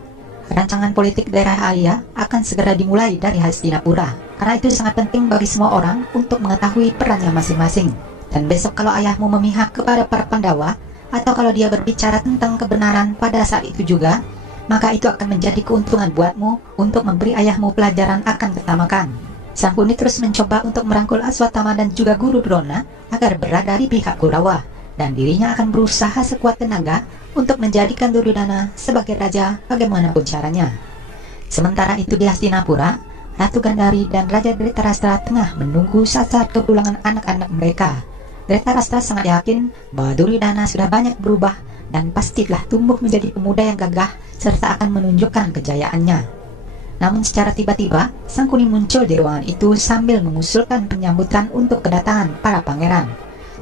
rancangan politik daerah Arya akan segera dimulai dari Hastinapura, karena itu sangat penting bagi semua orang untuk mengetahui perannya masing-masing. Dan besok kalau ayahmu memihak kepada para Pandawa, atau kalau dia berbicara tentang kebenaran pada saat itu juga, maka itu akan menjadi keuntungan buatmu untuk memberi ayahmu pelajaran akan ketamakan. Sangkuni terus mencoba untuk merangkul Aswatthama dan juga Guru Drona agar berada di pihak Kurawa, dan dirinya akan berusaha sekuat tenaga untuk menjadikan Duryodhana sebagai raja bagaimanapun caranya. Sementara itu di Hastinapura, Ratu Gandhari dan Raja Dhritarashtra tengah menunggu saat-saat kepulangan anak-anak mereka. Dhritarashtra sangat yakin bahwa Duryodhana sudah banyak berubah dan pasti telah tumbuh menjadi pemuda yang gagah serta akan menunjukkan kejayaannya. Namun secara tiba-tiba, Sangkuni muncul di ruangan itu sambil mengusulkan penyambutan untuk kedatangan para pangeran.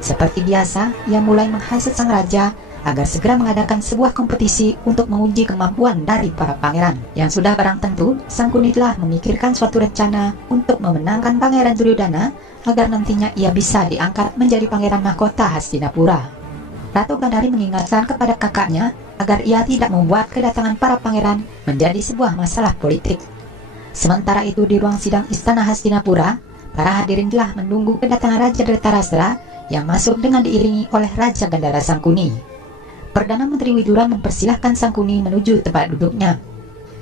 Seperti biasa, ia mulai menghasut sang raja agar segera mengadakan sebuah kompetisi untuk menguji kemampuan dari para pangeran. Yang sudah barang tentu, Sangkuni telah memikirkan suatu rencana untuk memenangkan Pangeran Duryodhana agar nantinya ia bisa diangkat menjadi pangeran mahkota Hastinapura. Ratu Gandhari mengingatkan kepada kakaknya agar ia tidak membuat kedatangan para pangeran menjadi sebuah masalah politik. Sementara itu di ruang sidang istana Hastinapura, para hadirin telah menunggu kedatangan Raja Dhritarashtra yang masuk dengan diiringi oleh Raja Gandhara Sangkuni. Perdana Menteri Widura mempersilahkan Sangkuni menuju tempat duduknya.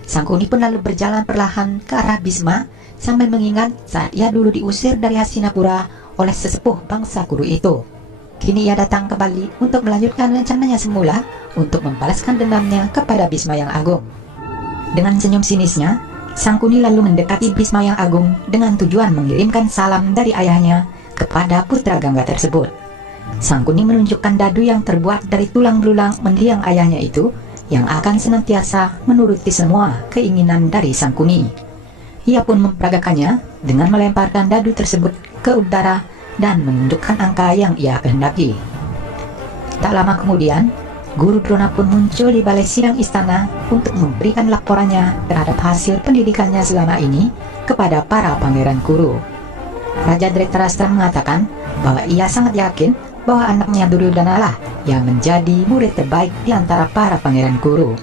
Sangkuni pun lalu berjalan perlahan ke arah Bhisma sambil mengingat saat ia dulu diusir dari Hastinapura oleh sesepuh bangsa Kuru itu. Kini ia datang kembali untuk melanjutkan rencananya semula untuk membalaskan dendamnya kepada Bhisma yang Agung. Dengan senyum sinisnya, Sangkuni lalu mendekati Bhisma yang Agung dengan tujuan mengirimkan salam dari ayahnya kepada putra Gangga tersebut. Sangkuni menunjukkan dadu yang terbuat dari tulang belulang mendiang ayahnya itu yang akan senantiasa menuruti semua keinginan dari Sangkuni. Ia pun memperagakannya dengan melemparkan dadu tersebut ke udara dan menunjukkan angka yang ia kehendaki. Tak lama kemudian, Guru Drona pun muncul di balai sidang istana untuk memberikan laporannya terhadap hasil pendidikannya selama ini kepada para pangeran Kuru. Raja Dhritarashtra mengatakan bahwa ia sangat yakin bahwa anaknya Duryodhana lah yang menjadi murid terbaik di antara para pangeran Kuru.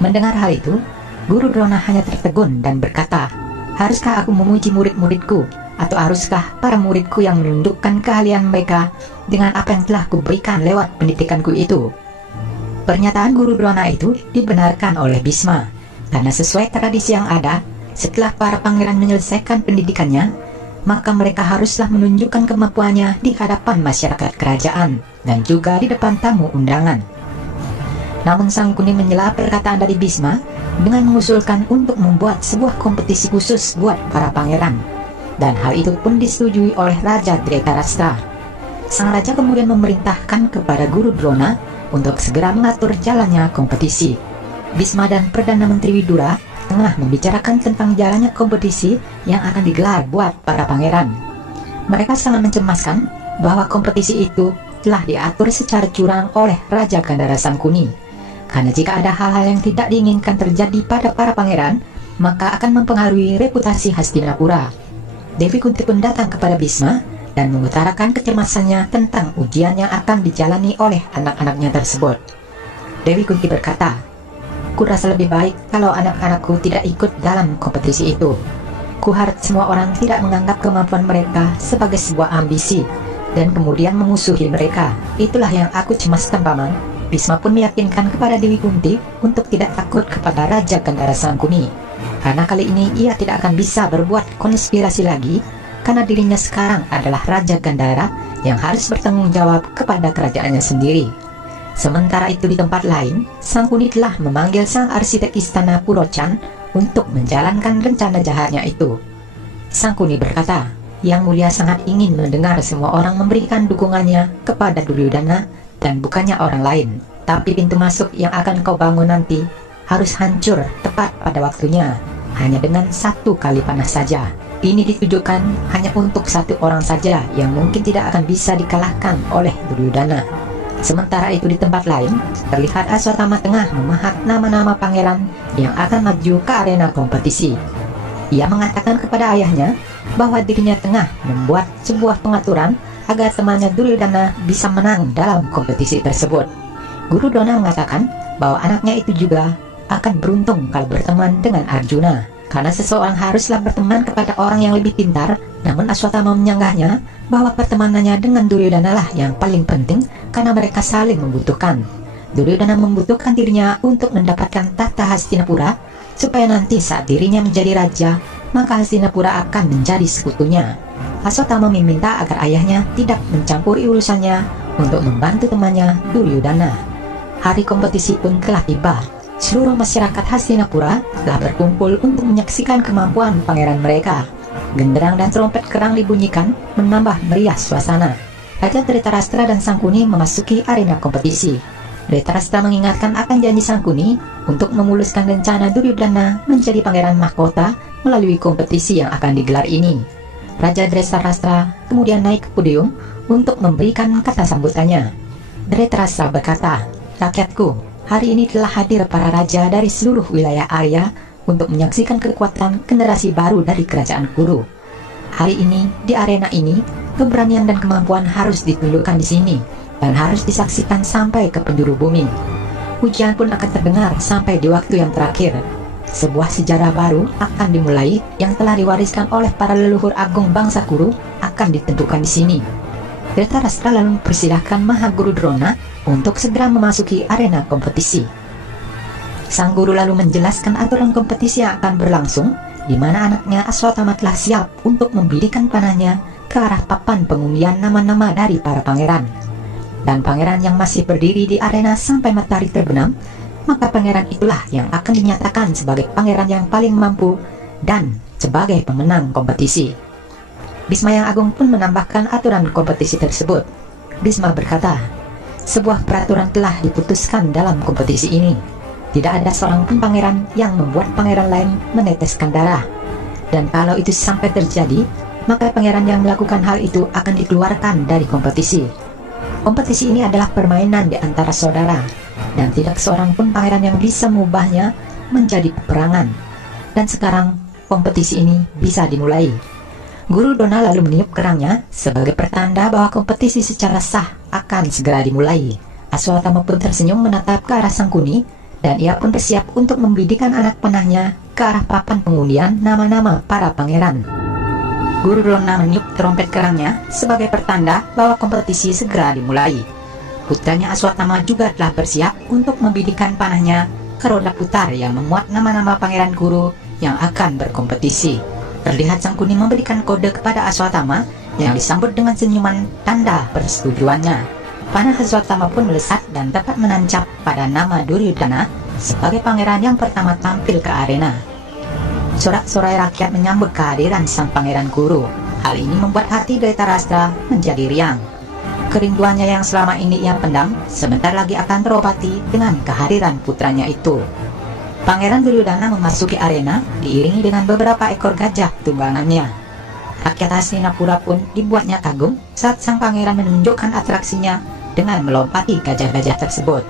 Mendengar hal itu, Guru Drona hanya tertegun dan berkata, "Haruskah aku memuji murid-muridku? Atau haruskah para muridku yang menunjukkan keahlian mereka dengan apa yang telah kuberikan lewat pendidikanku itu?" Pernyataan Guru Drona itu dibenarkan oleh Bhisma, karena sesuai tradisi yang ada, setelah para pangeran menyelesaikan pendidikannya, maka mereka haruslah menunjukkan kemampuannya di hadapan masyarakat kerajaan dan juga di depan tamu undangan. Namun Sangkuni menyela perkataan dari Bhisma dengan mengusulkan untuk membuat sebuah kompetisi khusus buat para pangeran. Dan hal itu pun disetujui oleh Raja Dhritarashtra. Sang raja kemudian memerintahkan kepada Guru Drona untuk segera mengatur jalannya kompetisi. Bhisma dan Perdana Menteri Widura tengah membicarakan tentang jalannya kompetisi yang akan digelar buat para pangeran. Mereka sangat mencemaskan bahwa kompetisi itu telah diatur secara curang oleh Raja Gandhara Sangkuni. Karena jika ada hal-hal yang tidak diinginkan terjadi pada para pangeran, maka akan mempengaruhi reputasi Hastinapura. Dewi Kunti pun datang kepada Bisma dan mengutarakan kecemasannya tentang ujian yang akan dijalani oleh anak-anaknya tersebut. Dewi Kunti berkata, "Kurasa lebih baik kalau anak-anakku tidak ikut dalam kompetisi itu. Kuharap semua orang tidak menganggap kemampuan mereka sebagai sebuah ambisi dan kemudian memusuhi mereka. Itulah yang aku cemaskan, Paman." Bisma pun meyakinkan kepada Dewi Kunti untuk tidak takut kepada Raja Gandhara Sangkuni, karena kali ini ia tidak akan bisa berbuat konspirasi lagi, karena dirinya sekarang adalah Raja Gandhara yang harus bertanggung jawab kepada kerajaannya sendiri. Sementara itu di tempat lain, Sangkuni telah memanggil sang arsitek istana Purocan untuk menjalankan rencana jahatnya itu. Sangkuni berkata, "Yang Mulia sangat ingin mendengar semua orang memberikan dukungannya kepada Duryodhana dan bukannya orang lain. Tapi pintu masuk yang akan kau bangun nanti harus hancur tepat pada waktunya, hanya dengan satu kali panah saja. Ini ditujukan hanya untuk satu orang saja yang mungkin tidak akan bisa dikalahkan oleh Duryodhana." Sementara itu di tempat lain, terlihat Aswatthama tengah memahat nama-nama pangeran yang akan maju ke arena kompetisi. Ia mengatakan kepada ayahnya bahwa dirinya tengah membuat sebuah pengaturan agar temannya Duryodhana bisa menang dalam kompetisi tersebut. Guru Drona mengatakan bahwa anaknya itu juga akan beruntung kalau berteman dengan Arjuna, karena seseorang haruslah berteman kepada orang yang lebih pintar. Namun Aswatthama menyanggahnya bahwa pertemanannya dengan Duryodhana lah yang paling penting karena mereka saling membutuhkan. Duryodhana membutuhkan dirinya untuk mendapatkan tahta Hastinapura, supaya nanti saat dirinya menjadi raja, maka Hastinapura akan menjadi sekutunya. Aswatthama meminta agar ayahnya tidak mencampuri urusannya untuk membantu temannya Duryodhana. Hari kompetisi pun telah tiba. Seluruh masyarakat Hastinapura telah berkumpul untuk menyaksikan kemampuan pangeran mereka. Genderang dan trompet kerang dibunyikan menambah meriah suasana. Raja Dhritarashtra dan Sangkuni memasuki arena kompetisi. Dhritarashtra mengingatkan akan janji Sangkuni untuk memuluskan rencana Duryodhana menjadi pangeran mahkota melalui kompetisi yang akan digelar ini. Raja Dhritarashtra kemudian naik ke podium untuk memberikan kata sambutannya. Dhritarashtra berkata, "Rakyatku, hari ini telah hadir para raja dari seluruh wilayah Arya untuk menyaksikan kekuatan generasi baru dari kerajaan Kuru. Hari ini, di arena ini, keberanian dan kemampuan harus ditunjukkan di sini dan harus disaksikan sampai ke penjuru bumi. Pujian pun akan terdengar sampai di waktu yang terakhir. Sebuah sejarah baru akan dimulai yang telah diwariskan oleh para leluhur agung bangsa Kuru akan ditentukan di sini." Dhritarashtra lalu mempersilahkan Mahaguru Drona untuk segera memasuki arena kompetisi. Sang guru lalu menjelaskan aturan kompetisi yang akan berlangsung, di mana anaknya Aswatthama telah siap untuk membidikan panahnya ke arah papan pengundian nama-nama dari para pangeran. Dan pangeran yang masih berdiri di arena sampai matahari terbenam, maka pangeran itulah yang akan dinyatakan sebagai pangeran yang paling mampu dan sebagai pemenang kompetisi. Bisma yang Agung pun menambahkan aturan kompetisi tersebut. Bisma berkata, "Sebuah peraturan telah diputuskan dalam kompetisi ini. Tidak ada seorang pun pangeran yang membuat pangeran lain meneteskan darah. Dan kalau itu sampai terjadi, maka pangeran yang melakukan hal itu akan dikeluarkan dari kompetisi. Kompetisi ini adalah permainan di antara saudara, dan tidak seorang pun pangeran yang bisa mengubahnya menjadi peperangan. Dan sekarang, kompetisi ini bisa dimulai." Guru Drona lalu meniup kerangnya sebagai pertanda bahwa kompetisi secara sah akan segera dimulai. Aswatthama pun tersenyum menatap ke arah Sangkuni, dan ia pun bersiap untuk membidikan anak panahnya ke arah papan pengundian nama-nama para pangeran. Guru Drona meniup trompet kerangnya sebagai pertanda bahwa kompetisi segera dimulai. Putranya Aswatthama juga telah bersiap untuk membidikan panahnya ke roda putar yang memuat nama-nama pangeran Kuru yang akan berkompetisi. Terlihat Sangkuni memberikan kode kepada Aswatthama yang disambut dengan senyuman tanda persetujuannya. Panah Aswatthama pun melesat dan dapat menancap pada nama Duryodhana sebagai pangeran yang pertama tampil ke arena. Sorak-sorai rakyat menyambut kehadiran sang pangeran Kuru. Hal ini membuat hati Dhritarashtra menjadi riang. Kerinduannya yang selama ini ia pendam sebentar lagi akan terobati dengan kehadiran putranya itu. Pangeran Duryodhana memasuki arena diiringi dengan beberapa ekor gajah tunggangannya. Rakyat Hastinapura pun dibuatnya kagum saat sang pangeran menunjukkan atraksinya dengan melompati gajah-gajah tersebut.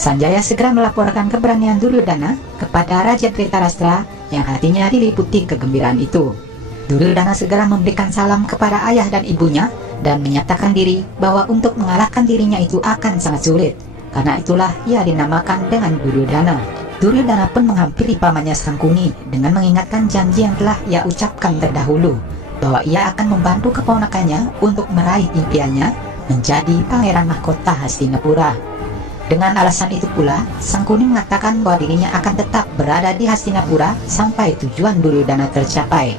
Sanjaya segera melaporkan keberanian Duryodhana kepada Raja Dhritarashtra yang hatinya diliputi kegembiraan itu. Duryodhana segera memberikan salam kepada ayah dan ibunya dan menyatakan diri bahwa untuk mengalahkan dirinya itu akan sangat sulit. Karena itulah ia dinamakan dengan Duryodhana. Duryodhana pun menghampiri pamannya Sangkuni dengan mengingatkan janji yang telah ia ucapkan terdahulu, bahwa ia akan membantu keponakannya untuk meraih impiannya menjadi pangeran mahkota Hastinapura. Dengan alasan itu pula, Sangkuni mengatakan bahwa dirinya akan tetap berada di Hastinapura sampai tujuan Duryodhana tercapai.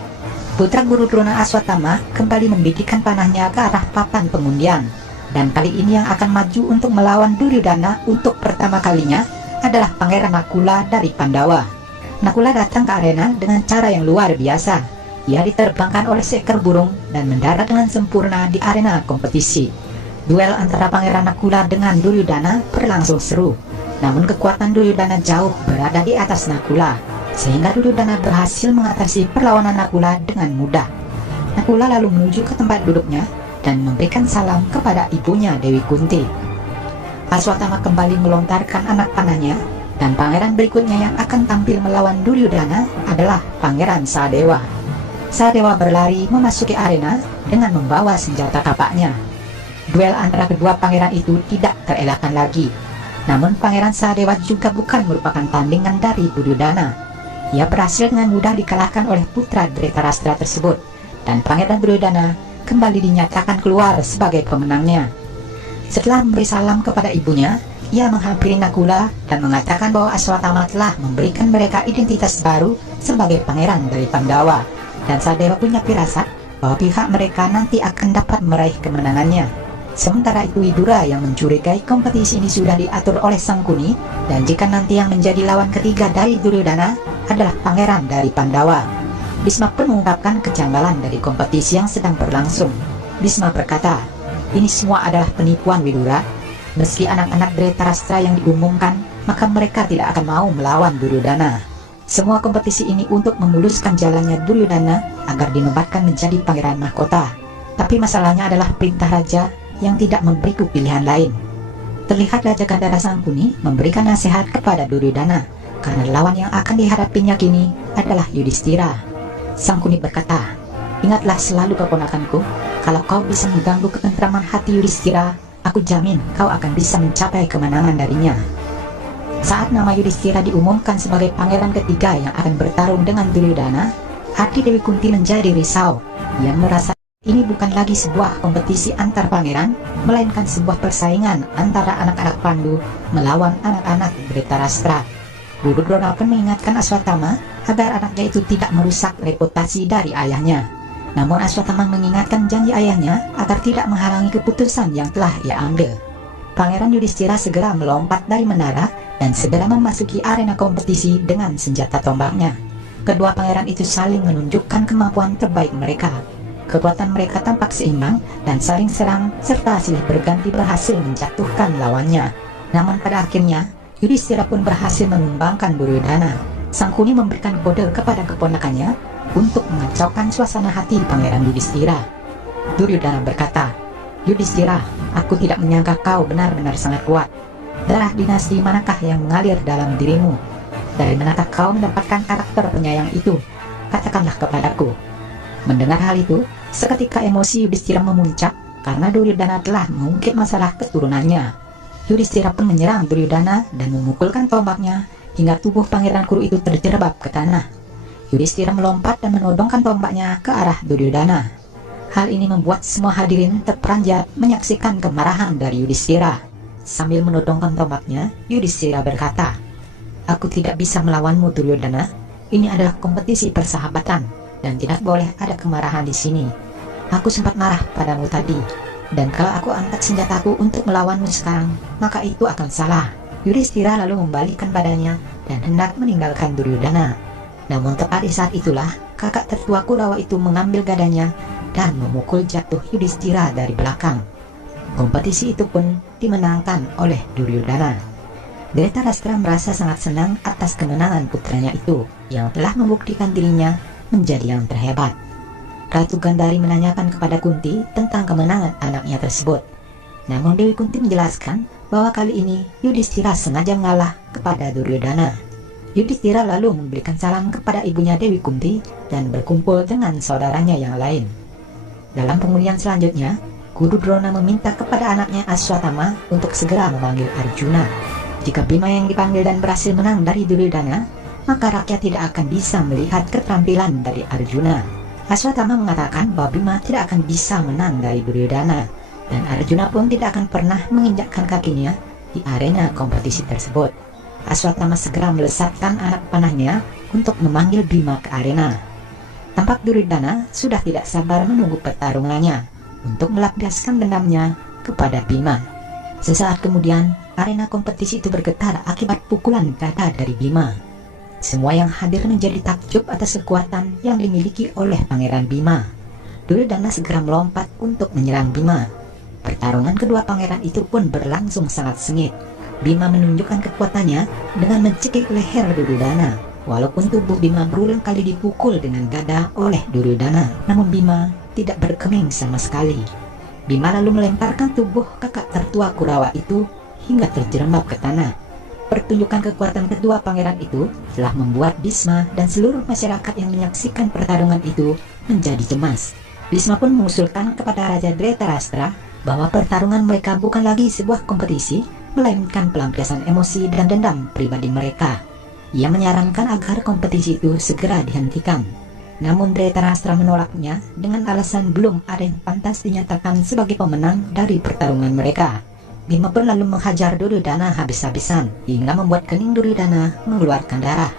Putra Guru Drona Aswatthama kembali membidikan panahnya ke arah papan pengundian, dan kali ini yang akan maju untuk melawan Duryodhana untuk pertama kalinya adalah Pangeran Nakula dari Pandawa. Nakula datang ke arena dengan cara yang luar biasa. Ia diterbangkan oleh seekor burung dan mendarat dengan sempurna di arena kompetisi. Duel antara Pangeran Nakula dengan Duryodhana berlangsung seru. Namun kekuatan Duryodhana jauh berada di atas Nakula, sehingga Duryodhana berhasil mengatasi perlawanan Nakula dengan mudah. Nakula lalu menuju ke tempat duduknya dan memberikan salam kepada ibunya Dewi Kunti. Aswatthama kembali melontarkan anak panahnya, dan pangeran berikutnya yang akan tampil melawan Duryodhana adalah Pangeran Sahadewa. Sahadewa berlari memasuki arena dengan membawa senjata kapaknya. Duel antara kedua pangeran itu tidak terelakkan lagi. Namun Pangeran Sahadewa juga bukan merupakan tandingan dari Duryodhana. Ia berhasil dengan mudah dikalahkan oleh putra Dhritarashtra tersebut, dan Pangeran Duryodhana kembali dinyatakan keluar sebagai pemenangnya. Setelah memberi salam kepada ibunya, ia menghampiri Nakula dan mengatakan bahwa Aswatthama telah memberikan mereka identitas baru sebagai pangeran dari Pandawa, dan Sahadewa punya firasat bahwa pihak mereka nanti akan dapat meraih kemenangannya. Sementara itu Widura yang mencurigai kompetisi ini sudah diatur oleh Sangkuni, dan jika nanti yang menjadi lawan ketiga dari Duryodhana adalah pangeran dari Pandawa. Bhisma pun mengungkapkan kejanggalan dari kompetisi yang sedang berlangsung. Bhisma berkata, "Ini semua adalah penipuan Widura. Meski anak-anak Dhritarashtra yang diumumkan, maka mereka tidak akan mau melawan Duryodhana. Semua kompetisi ini untuk memuluskan jalannya Duryodhana agar dinobatkan menjadi pangeran mahkota. Tapi masalahnya adalah perintah raja yang tidak memberiku pilihan lain." Terlihat Raja Gandhara Sangkuni memberikan nasihat kepada Duryodhana, karena lawan yang akan dihadapinya kini adalah Yudhishthira. Sangkuni berkata, "Ingatlah selalu keponakanku, kalau kau bisa mengganggu ketentraman hati Yudhishthira, aku jamin kau akan bisa mencapai kemenangan darinya." Saat nama Yudhishthira diumumkan sebagai pangeran ketiga yang akan bertarung dengan Duryodhana, hati Dewi Kunti menjadi risau. Ia merasa ini bukan lagi sebuah kompetisi antar pangeran, melainkan sebuah persaingan antara anak-anak Pandu melawan anak-anak Dhritarashtra. Guru Drona pun mengingatkan Aswatthama agar anaknya itu tidak merusak reputasi dari ayahnya. Namun Aswatthama mengingatkan janji ayahnya agar tidak menghalangi keputusan yang telah ia ambil. Pangeran Yudhishthira segera melompat dari menara dan segera memasuki arena kompetisi dengan senjata tombaknya. Kedua pangeran itu saling menunjukkan kemampuan terbaik mereka. Kekuatan mereka tampak seimbang dan saling serang serta silih berganti berhasil menjatuhkan lawannya. Namun pada akhirnya Yudhishthira pun berhasil menumbangkan Duryodhana. Sangkuni memberikan kode kepada keponakannya untuk mengacaukan suasana hati Pangeran Yudhishthira. Duryodhana berkata, "Yudhishthira, aku tidak menyangka kau benar-benar sangat kuat. Darah dinasti manakah yang mengalir dalam dirimu? Dari manakah kau mendapatkan karakter penyayang itu? Katakanlah kepadaku." Mendengar hal itu, seketika emosi Yudhishthira memuncak karena Duryodhana telah mengungkit masalah keturunannya. Yudhishthira pun menyerang Duryodhana dan memukulkan tombaknya hingga tubuh Pangeran Kuru itu terjerembab ke tanah. Yudhishthira melompat dan menodongkan tombaknya ke arah Duryodhana. Hal ini membuat semua hadirin terperanjat menyaksikan kemarahan dari Yudhishthira. Sambil menodongkan tombaknya, Yudhishthira berkata, "Aku tidak bisa melawanmu Duryodhana. Ini adalah kompetisi persahabatan dan tidak boleh ada kemarahan di sini. Aku sempat marah padamu tadi, dan kalau aku angkat senjataku untuk melawanmu sekarang, maka itu akan salah." Yudhishthira lalu membalikkan badannya dan hendak meninggalkan Duryodhana. Namun tepat di saat itulah, kakak tertua Kurawa itu mengambil gadanya dan memukul jatuh Yudhishthira dari belakang. Kompetisi itu pun dimenangkan oleh Duryodhana. Dhritarashtra merasa sangat senang atas kemenangan putranya itu yang telah membuktikan dirinya menjadi yang terhebat. Ratu Gandhari menanyakan kepada Kunti tentang kemenangan anaknya tersebut. Namun Dewi Kunti menjelaskan bahwa kali ini Yudhishthira sengaja mengalah kepada Duryodhana. Yudhishthira lalu memberikan salam kepada ibunya Dewi Kunti dan berkumpul dengan saudaranya yang lain. Dalam pengundian selanjutnya, Guru Drona meminta kepada anaknya Aswatthama untuk segera memanggil Arjuna. Jika Bima yang dipanggil dan berhasil menang dari Duryodhana, maka rakyat tidak akan bisa melihat keterampilan dari Arjuna. Aswatthama mengatakan bahwa Bima tidak akan bisa menang dari Duryodhana, dan Arjuna pun tidak akan pernah menginjakkan kakinya di arena kompetisi tersebut. Aswatthama segera melesatkan anak panahnya untuk memanggil Bima ke arena. Tampak Duryodhana sudah tidak sabar menunggu pertarungannya untuk melampiaskan dendamnya kepada Bima. Sesaat kemudian, arena kompetisi itu bergetar akibat pukulan gada dari Bima. Semua yang hadir menjadi takjub atas kekuatan yang dimiliki oleh Pangeran Bima. Duryodhana segera melompat untuk menyerang Bima. Pertarungan kedua pangeran itu pun berlangsung sangat sengit. Bima menunjukkan kekuatannya dengan mencekik leher Duryodhana. Walaupun tubuh Bima berulang kali dipukul dengan gada oleh Duryodhana, namun Bima tidak berkeming sama sekali. Bima lalu melemparkan tubuh kakak tertua Kurawa itu hingga terjerembab ke tanah. Pertunjukan kekuatan kedua pangeran itu telah membuat Bhisma dan seluruh masyarakat yang menyaksikan pertarungan itu menjadi cemas. Bhisma pun mengusulkan kepada Raja Dhritarashtra bahwa pertarungan mereka bukan lagi sebuah kompetisi, melainkan pelampiasan emosi dan dendam pribadi mereka. Ia menyarankan agar kompetisi itu segera dihentikan. Namun Dhritarashtra menolaknya dengan alasan belum ada yang pantas dinyatakan sebagai pemenang dari pertarungan mereka. Bima pun lalu menghajar Duryodhana habis-habisan hingga membuat kening Duryodhana mengeluarkan darah.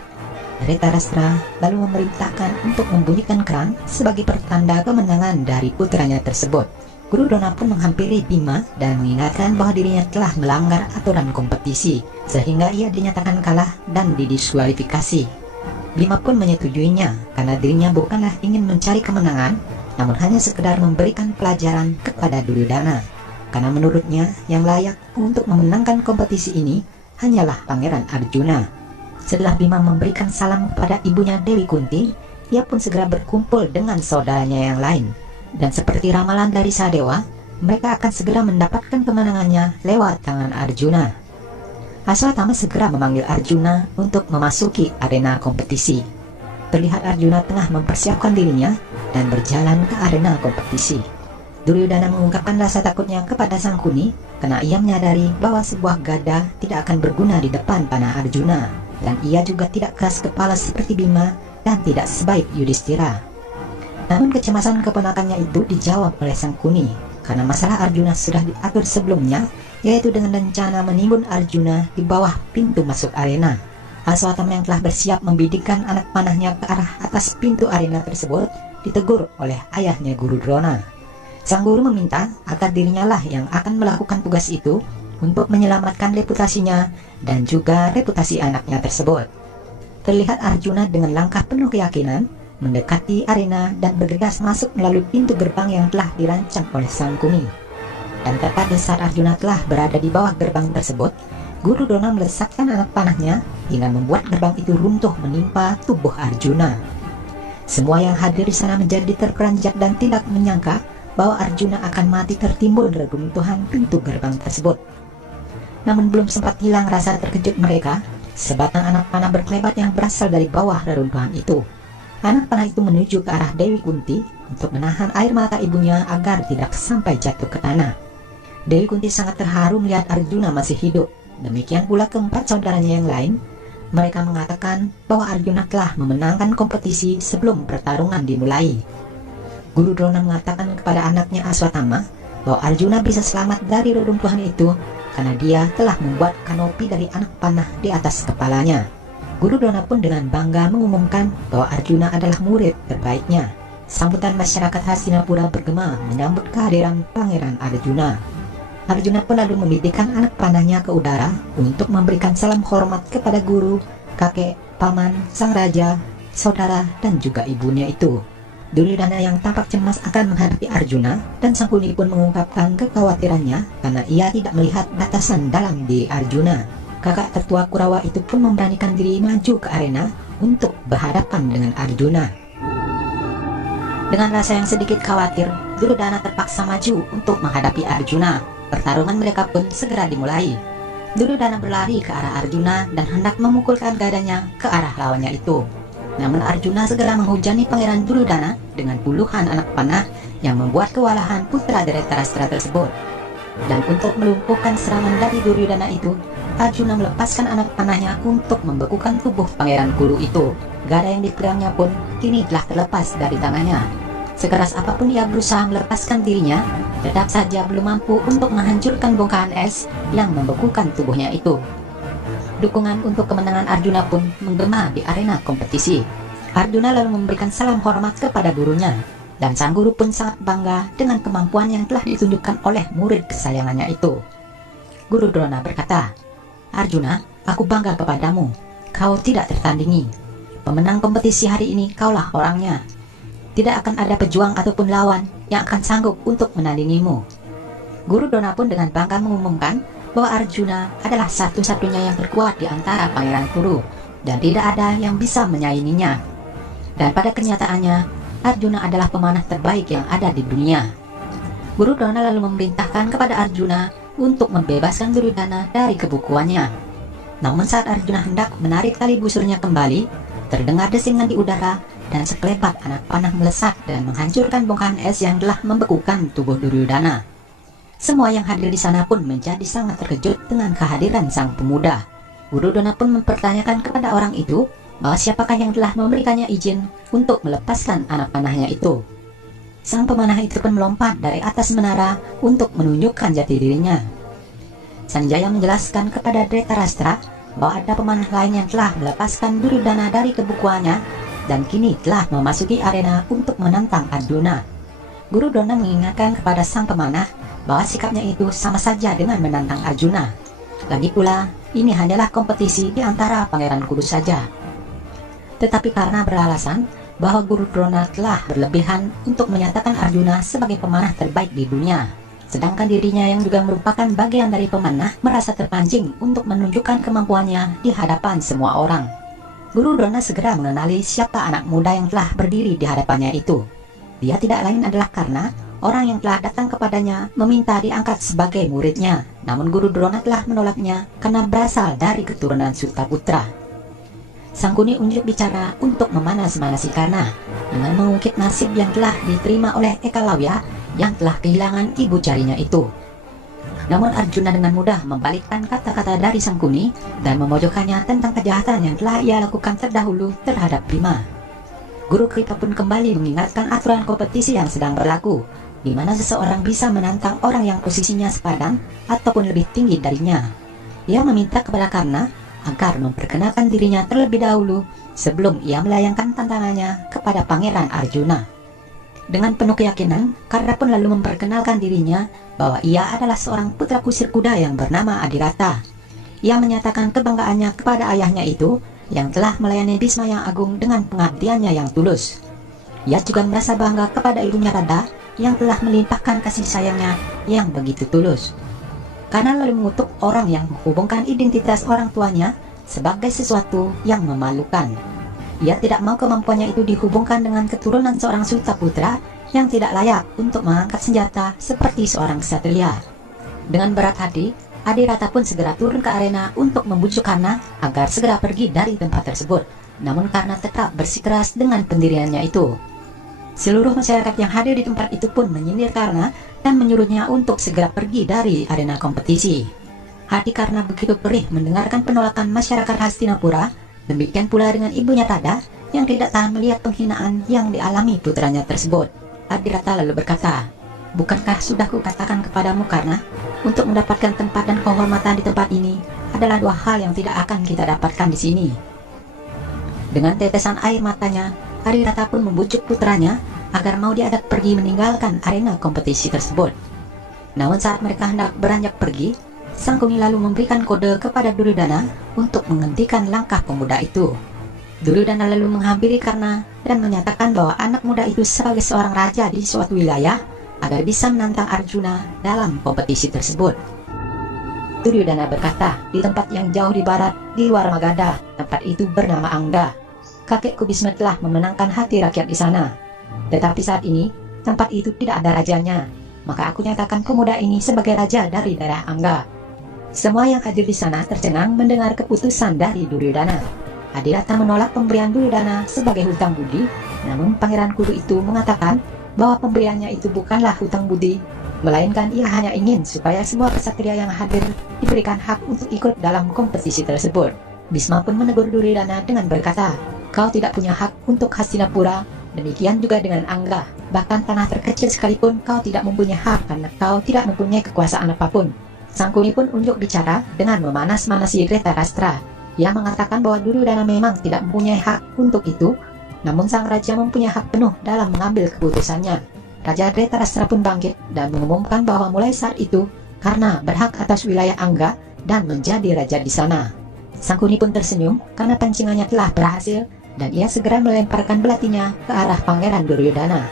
Dhritarashtra lalu memerintahkan untuk membunyikan kerang sebagai pertanda kemenangan dari putranya tersebut. Guru Drona pun menghampiri Bima dan mengingatkan bahwa dirinya telah melanggar aturan kompetisi, sehingga ia dinyatakan kalah dan didiskualifikasi. Bima pun menyetujuinya karena dirinya bukanlah ingin mencari kemenangan, namun hanya sekedar memberikan pelajaran kepada Duryodhana. Karena menurutnya yang layak untuk memenangkan kompetisi ini hanyalah Pangeran Arjuna. Setelah Bima memberikan salam kepada ibunya Dewi Kunti, ia pun segera berkumpul dengan saudaranya yang lain. Dan seperti ramalan dari Sadewa, mereka akan segera mendapatkan kemenangannya lewat tangan Arjuna. Aswatthama segera memanggil Arjuna untuk memasuki arena kompetisi. Terlihat Arjuna tengah mempersiapkan dirinya dan berjalan ke arena kompetisi. Duryodhana mengungkapkan rasa takutnya kepada Sangkuni karena ia menyadari bahwa sebuah gada tidak akan berguna di depan panah Arjuna, dan ia juga tidak keras kepala seperti Bima dan tidak sebaik Yudhishthira. Namun kecemasan keponakannya itu dijawab oleh Sangkuni karena masalah Arjuna sudah diatur sebelumnya, yaitu dengan rencana menimbun Arjuna di bawah pintu masuk arena. Aswatthama yang telah bersiap membidikkan anak panahnya ke arah atas pintu arena tersebut ditegur oleh ayahnya Guru Drona. Sang guru meminta agar dirinya lah yang akan melakukan tugas itu untuk menyelamatkan reputasinya dan juga reputasi anaknya tersebut. Terlihat Arjuna dengan langkah penuh keyakinan mendekati arena dan bergegas masuk melalui pintu gerbang yang telah dirancang oleh Sangkuni. Dan tepat di saat Arjuna telah berada di bawah gerbang tersebut, Guru Drona melesatkan anak panahnya hingga membuat gerbang itu runtuh menimpa tubuh Arjuna. Semua yang hadir di sana menjadi terperanjat dan tidak menyangka bahwa Arjuna akan mati tertimbun reruntuhan pintu gerbang tersebut. Namun belum sempat hilang rasa terkejut mereka, sebatang anak panah berkelebat yang berasal dari bawah reruntuhan itu. Anak panah itu menuju ke arah Dewi Kunti untuk menahan air mata ibunya agar tidak sampai jatuh ke tanah. Dewi Kunti sangat terharu melihat Arjuna masih hidup. Demikian pula keempat saudaranya yang lain. Mereka mengatakan bahwa Arjuna telah memenangkan kompetisi sebelum pertarungan dimulai. Guru Drona mengatakan kepada anaknya Aswatthama bahwa Arjuna bisa selamat dari reruntuhan itu karena dia telah membuat kanopi dari anak panah di atas kepalanya. Guru Drona pun dengan bangga mengumumkan bahwa Arjuna adalah murid terbaiknya. Sambutan masyarakat Hastinapura bergema menyambut kehadiran Pangeran Arjuna. Arjuna pun lalu membidikan anak panahnya ke udara untuk memberikan salam hormat kepada guru, kakek, paman, sang raja, saudara, dan juga ibunya itu. Duryodhana yang tampak cemas akan menghadapi Arjuna, dan Sangkuni pun mengungkapkan kekhawatirannya karena ia tidak melihat batasan dalam diri Arjuna. Kakak tertua Kurawa itu pun memberanikan diri maju ke arena untuk berhadapan dengan Arjuna. Dengan rasa yang sedikit khawatir, Duryodhana terpaksa maju untuk menghadapi Arjuna. Pertarungan mereka pun segera dimulai. Duryodhana berlari ke arah Arjuna dan hendak memukulkan gadanya ke arah lawannya itu. Namun Arjuna segera menghujani Pangeran Duryodhana dengan puluhan anak panah yang membuat kewalahan putra Dhritarashtra tersebut. Dan untuk melumpuhkan serangan dari Duryodhana itu, Arjuna melepaskan anak panahnya untuk membekukan tubuh Pangeran Kuru itu. Gada yang dipegangnya pun kini telah terlepas dari tangannya. Sekeras apapun ia berusaha melepaskan dirinya, tetap saja belum mampu untuk menghancurkan bongkahan es yang membekukan tubuhnya itu. Dukungan untuk kemenangan Arjuna pun menggema di arena kompetisi. Arjuna lalu memberikan salam hormat kepada gurunya, dan sang guru pun sangat bangga dengan kemampuan yang telah ditunjukkan oleh murid kesayangannya itu. Guru Drona berkata, "Arjuna, aku bangga kepadamu. Kau tidak tertandingi. Pemenang kompetisi hari ini kaulah orangnya. Tidak akan ada pejuang ataupun lawan yang akan sanggup untuk menandingimu." Guru Drona pun dengan bangga mengumumkan bahwa Arjuna adalah satu-satunya yang terkuat di antara Pangeran Kuru, dan tidak ada yang bisa menyainginya. Dan pada kenyataannya, Arjuna adalah pemanah terbaik yang ada di dunia. Guru Drona lalu memerintahkan kepada Arjuna untuk membebaskan Duryodhana dari kebukuannya. Namun saat Arjuna hendak menarik tali busurnya kembali, terdengar desingan di udara dan sekelebat anak panah melesat dan menghancurkan bongkahan es yang telah membekukan tubuh Duryodhana. Semua yang hadir di sana pun menjadi sangat terkejut dengan kehadiran sang pemuda. Guru Drona pun mempertanyakan kepada orang itu bahwa siapakah yang telah memberikannya izin untuk melepaskan anak panahnya itu. Sang pemanah itu pun melompat dari atas menara untuk menunjukkan jati dirinya. Sanjaya menjelaskan kepada Dhritarashtra bahwa ada pemanah lain yang telah melepaskan Duryodhana dari kebukuannya dan kini telah memasuki arena untuk menantang Arjuna. Guru Drona mengingatkan kepada sang pemanah bahwa sikapnya itu sama saja dengan menantang Arjuna. Lagi pula, ini hanyalah kompetisi di antara Pangeran Kuru saja. Tetapi karena beralasan bahwa Guru Drona telah berlebihan untuk menyatakan Arjuna sebagai pemanah terbaik di dunia, sedangkan dirinya yang juga merupakan bagian dari pemanah merasa terpancing untuk menunjukkan kemampuannya di hadapan semua orang. Guru Drona segera mengenali siapa anak muda yang telah berdiri di hadapannya itu. Dia tidak lain adalah karena orang yang telah datang kepadanya meminta diangkat sebagai muridnya. Namun Guru Drona telah menolaknya karena berasal dari keturunan Sutaputra. Sangkuni unjuk bicara untuk memanas-manasi Karna dengan mengungkit nasib yang telah diterima oleh Ekalawya yang telah kehilangan ibu jarinya itu. Namun Arjuna dengan mudah membalikkan kata-kata dari Sangkuni dan memojokkannya tentang kejahatan yang telah ia lakukan terdahulu terhadap Bima. Guru Kripa pun kembali mengingatkan aturan kompetisi yang sedang berlaku, di mana seseorang bisa menantang orang yang posisinya sepadan ataupun lebih tinggi darinya. Ia meminta kepada Karna agar memperkenalkan dirinya terlebih dahulu sebelum ia melayangkan tantangannya kepada Pangeran Arjuna. Dengan penuh keyakinan, Karna pun lalu memperkenalkan dirinya bahwa ia adalah seorang putra kusir kuda yang bernama Adirata. Ia menyatakan kebanggaannya kepada ayahnya itu yang telah melayani Bhisma yang agung dengan pengabdiannya yang tulus. Ia juga merasa bangga kepada ibunya Radha yang telah melimpahkan kasih sayangnya yang begitu tulus. Karena lalu mengutuk orang yang menghubungkan identitas orang tuanya sebagai sesuatu yang memalukan. Ia tidak mau kemampuannya itu dihubungkan dengan keturunan seorang Sutaputra yang tidak layak untuk mengangkat senjata seperti seorang ksatria. Dengan berat hati, Adirata pun segera turun ke arena untuk membujuk Karna agar segera pergi dari tempat tersebut. Namun Karna tetap bersikeras dengan pendiriannya itu. Seluruh masyarakat yang hadir di tempat itu pun menyindir Karna dan menyuruhnya untuk segera pergi dari arena kompetisi. Hati Karna begitu perih mendengarkan penolakan masyarakat Hastinapura. Demikian pula dengan ibunya Radha yang tidak tahan melihat penghinaan yang dialami putranya tersebut. Adirata lalu berkata, "Bukankah sudah kukatakan kepadamu Karna, untuk mendapatkan tempat dan kehormatan di tempat ini adalah dua hal yang tidak akan kita dapatkan di sini." Dengan tetesan air matanya, Adirata pun membujuk putranya agar mau diajak pergi meninggalkan arena kompetisi tersebut. Namun saat mereka hendak beranjak pergi, Sangkuni lalu memberikan kode kepada Duryodhana untuk menghentikan langkah pemuda itu. Duryodhana lalu menghampiri Karna dan menyatakan bahwa anak muda itu sebagai seorang raja di suatu wilayah agar bisa menantang Arjuna dalam kompetisi tersebut. Duryodhana berkata, "Di tempat yang jauh di barat, di luar Magadha, tempat itu bernama Angga. Kakekku Bhisma telah memenangkan hati rakyat di sana. Tetapi saat ini, tempat itu tidak ada rajanya. Maka aku nyatakan pemuda ini sebagai raja dari daerah Angga." Semua yang hadir di sana tercengang mendengar keputusan dari Duryodhana. Adhirata menolak pemberian Duryodhana sebagai hutang budi, namun Pangeran Kuru itu mengatakan bahwa pemberiannya itu bukanlah hutang budi, melainkan ia hanya ingin supaya semua kesatria yang hadir diberikan hak untuk ikut dalam kompetisi tersebut. Bisma pun menegur Duryodhana dengan berkata, "Kau tidak punya hak untuk Hastinapura, demikian juga dengan Angga. Bahkan tanah terkecil sekalipun kau tidak mempunyai hak karena kau tidak mempunyai kekuasaan apapun." Sangkuni pun unjuk bicara dengan memanas-manasi Dhritarashtra. Ia mengatakan bahwa Duryodhana memang tidak mempunyai hak untuk itu, namun sang raja mempunyai hak penuh dalam mengambil keputusannya. Raja Dhritarashtra pun bangkit dan mengumumkan bahwa mulai saat itu, karena berhak atas wilayah Angga dan menjadi raja di sana. Sangkuni pun tersenyum karena pancingannya telah berhasil, dan ia segera melemparkan belatinya ke arah Pangeran Duryodhana.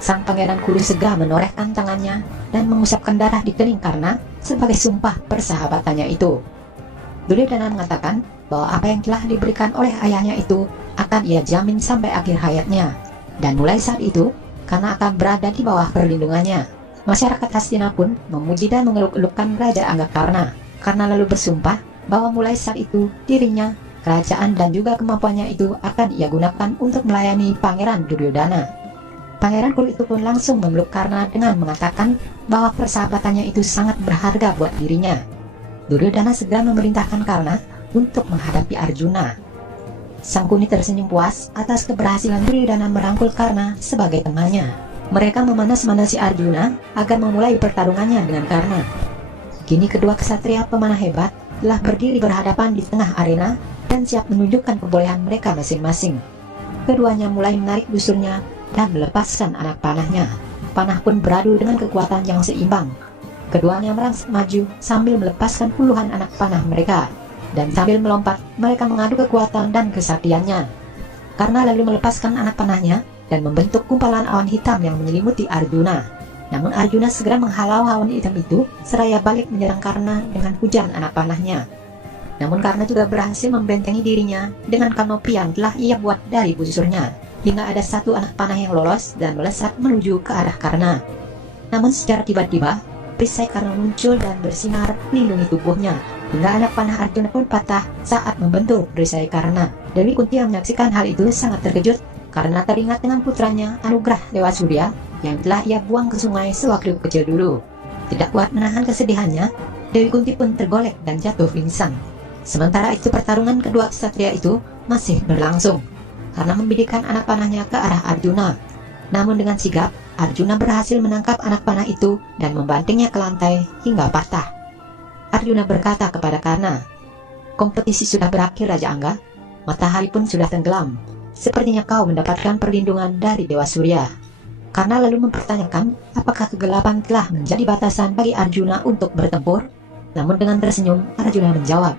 Sang Pangeran Kuru segera menorehkan tangannya dan mengusapkan darah di kening Karna sebagai sumpah persahabatannya itu. Duryodhana mengatakan bahwa apa yang telah diberikan oleh ayahnya itu akan ia jamin sampai akhir hayatnya, dan mulai saat itu Karna akan berada di bawah perlindungannya. Masyarakat Hastina pun memuji dan mengeluk-elukkan Raja Anggakarna. Karna lalu bersumpah bahwa mulai saat itu dirinya, kerajaan dan juga kemampuannya itu akan ia gunakan untuk melayani Pangeran Duryodhana. Pangeran Kuru itu pun langsung memeluk Karna dengan mengatakan bahwa persahabatannya itu sangat berharga buat dirinya. Duryodhana segera memerintahkan Karna untuk menghadapi Arjuna. Sangkuni tersenyum puas atas keberhasilan Duryodhana merangkul Karna sebagai temannya. Mereka memanas-manasi Arjuna agar memulai pertarungannya dengan Karna. Kini kedua kesatria pemanah hebat telah berdiri berhadapan di tengah arena dan siap menunjukkan kebolehan mereka masing-masing. Keduanya mulai menarik busurnya dan melepaskan anak panahnya. Panah pun beradu dengan kekuatan yang seimbang. Keduanya merangsek maju sambil melepaskan puluhan anak panah mereka, dan sambil melompat mereka mengadu kekuatan dan kesaktiannya. Karna lalu melepaskan anak panahnya dan membentuk kumpalan awan hitam yang menyelimuti Arjuna. Namun Arjuna segera menghalau awan hitam itu seraya balik menyerang Karna dengan hujan anak panahnya. Namun Karna juga berhasil membentengi dirinya dengan kanopi yang telah ia buat dari busurnya, hingga ada satu anak panah yang lolos dan melesat menuju ke arah Karna. Namun secara tiba-tiba, perisai Karna muncul dan bersinar melindungi tubuhnya, hingga anak panah Arjuna pun patah saat membentur perisai Karna. Dewi Kunti yang menyaksikan hal itu sangat terkejut karena teringat dengan putranya Anugrah Dewa Surya yang telah ia buang ke sungai sewaktu kecil dulu. Tidak kuat menahan kesedihannya, Dewi Kunti pun tergolek dan jatuh pingsan. Sementara itu pertarungan kedua ksatria itu masih berlangsung. Karena membidikkan anak panahnya ke arah Arjuna. Namun dengan sigap, Arjuna berhasil menangkap anak panah itu dan membantingnya ke lantai hingga patah. Arjuna berkata kepada Karna, "Kompetisi sudah berakhir Raja Angga, matahari pun sudah tenggelam. Sepertinya kau mendapatkan perlindungan dari Dewa Surya." Karna lalu mempertanyakan apakah kegelapan telah menjadi batasan bagi Arjuna untuk bertempur. Namun dengan tersenyum, Arjuna menjawab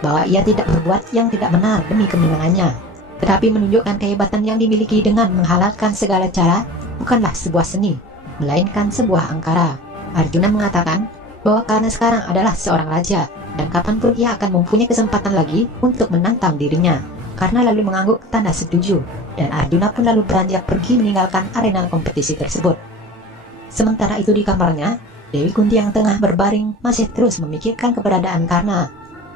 bahwa ia tidak berbuat yang tidak benar demi kemenangannya, tetapi menunjukkan kehebatan yang dimiliki dengan menghalalkan segala cara bukanlah sebuah seni, melainkan sebuah angkara. Arjuna mengatakan bahwa karena sekarang adalah seorang raja, dan kapanpun ia akan mempunyai kesempatan lagi untuk menantang dirinya. Karna lalu mengangguk tanda setuju, dan Arjuna pun lalu beranjak pergi meninggalkan arena kompetisi tersebut. Sementara itu di kamarnya, Dewi Kunti yang tengah berbaring masih terus memikirkan keberadaan Karna.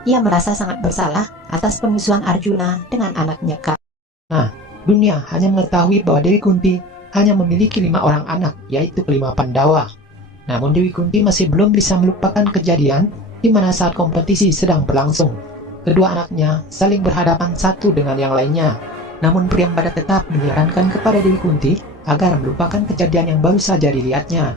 Ia merasa sangat bersalah atas permusuhan Arjuna dengan anaknya Karna. Dunia hanya mengetahui bahwa Dewi Kunti hanya memiliki 5 orang anak, yaitu kelima Pandawa. Namun Dewi Kunti masih belum bisa melupakan kejadian di mana saat kompetisi sedang berlangsung, kedua anaknya saling berhadapan satu dengan yang lainnya. Namun Priyambada tetap menyarankan kepada Dewi Kunti agar melupakan kejadian yang baru saja dilihatnya.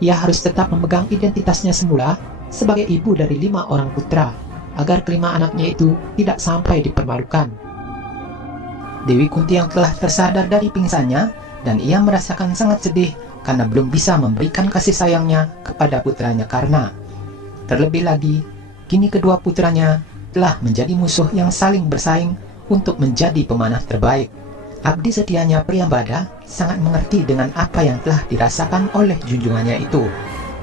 Ia harus tetap memegang identitasnya semula sebagai ibu dari 5 orang putra, agar kelima anaknya itu tidak sampai dipermalukan. Dewi Kunti yang telah tersadar dari pingsannya, dan ia merasakan sangat sedih karena belum bisa memberikan kasih sayangnya kepada putranya Karna. Terlebih lagi, kini kedua putranya telah menjadi musuh yang saling bersaing untuk menjadi pemanah terbaik. Abdi setianya Priyambada sangat mengerti dengan apa yang telah dirasakan oleh junjungannya itu.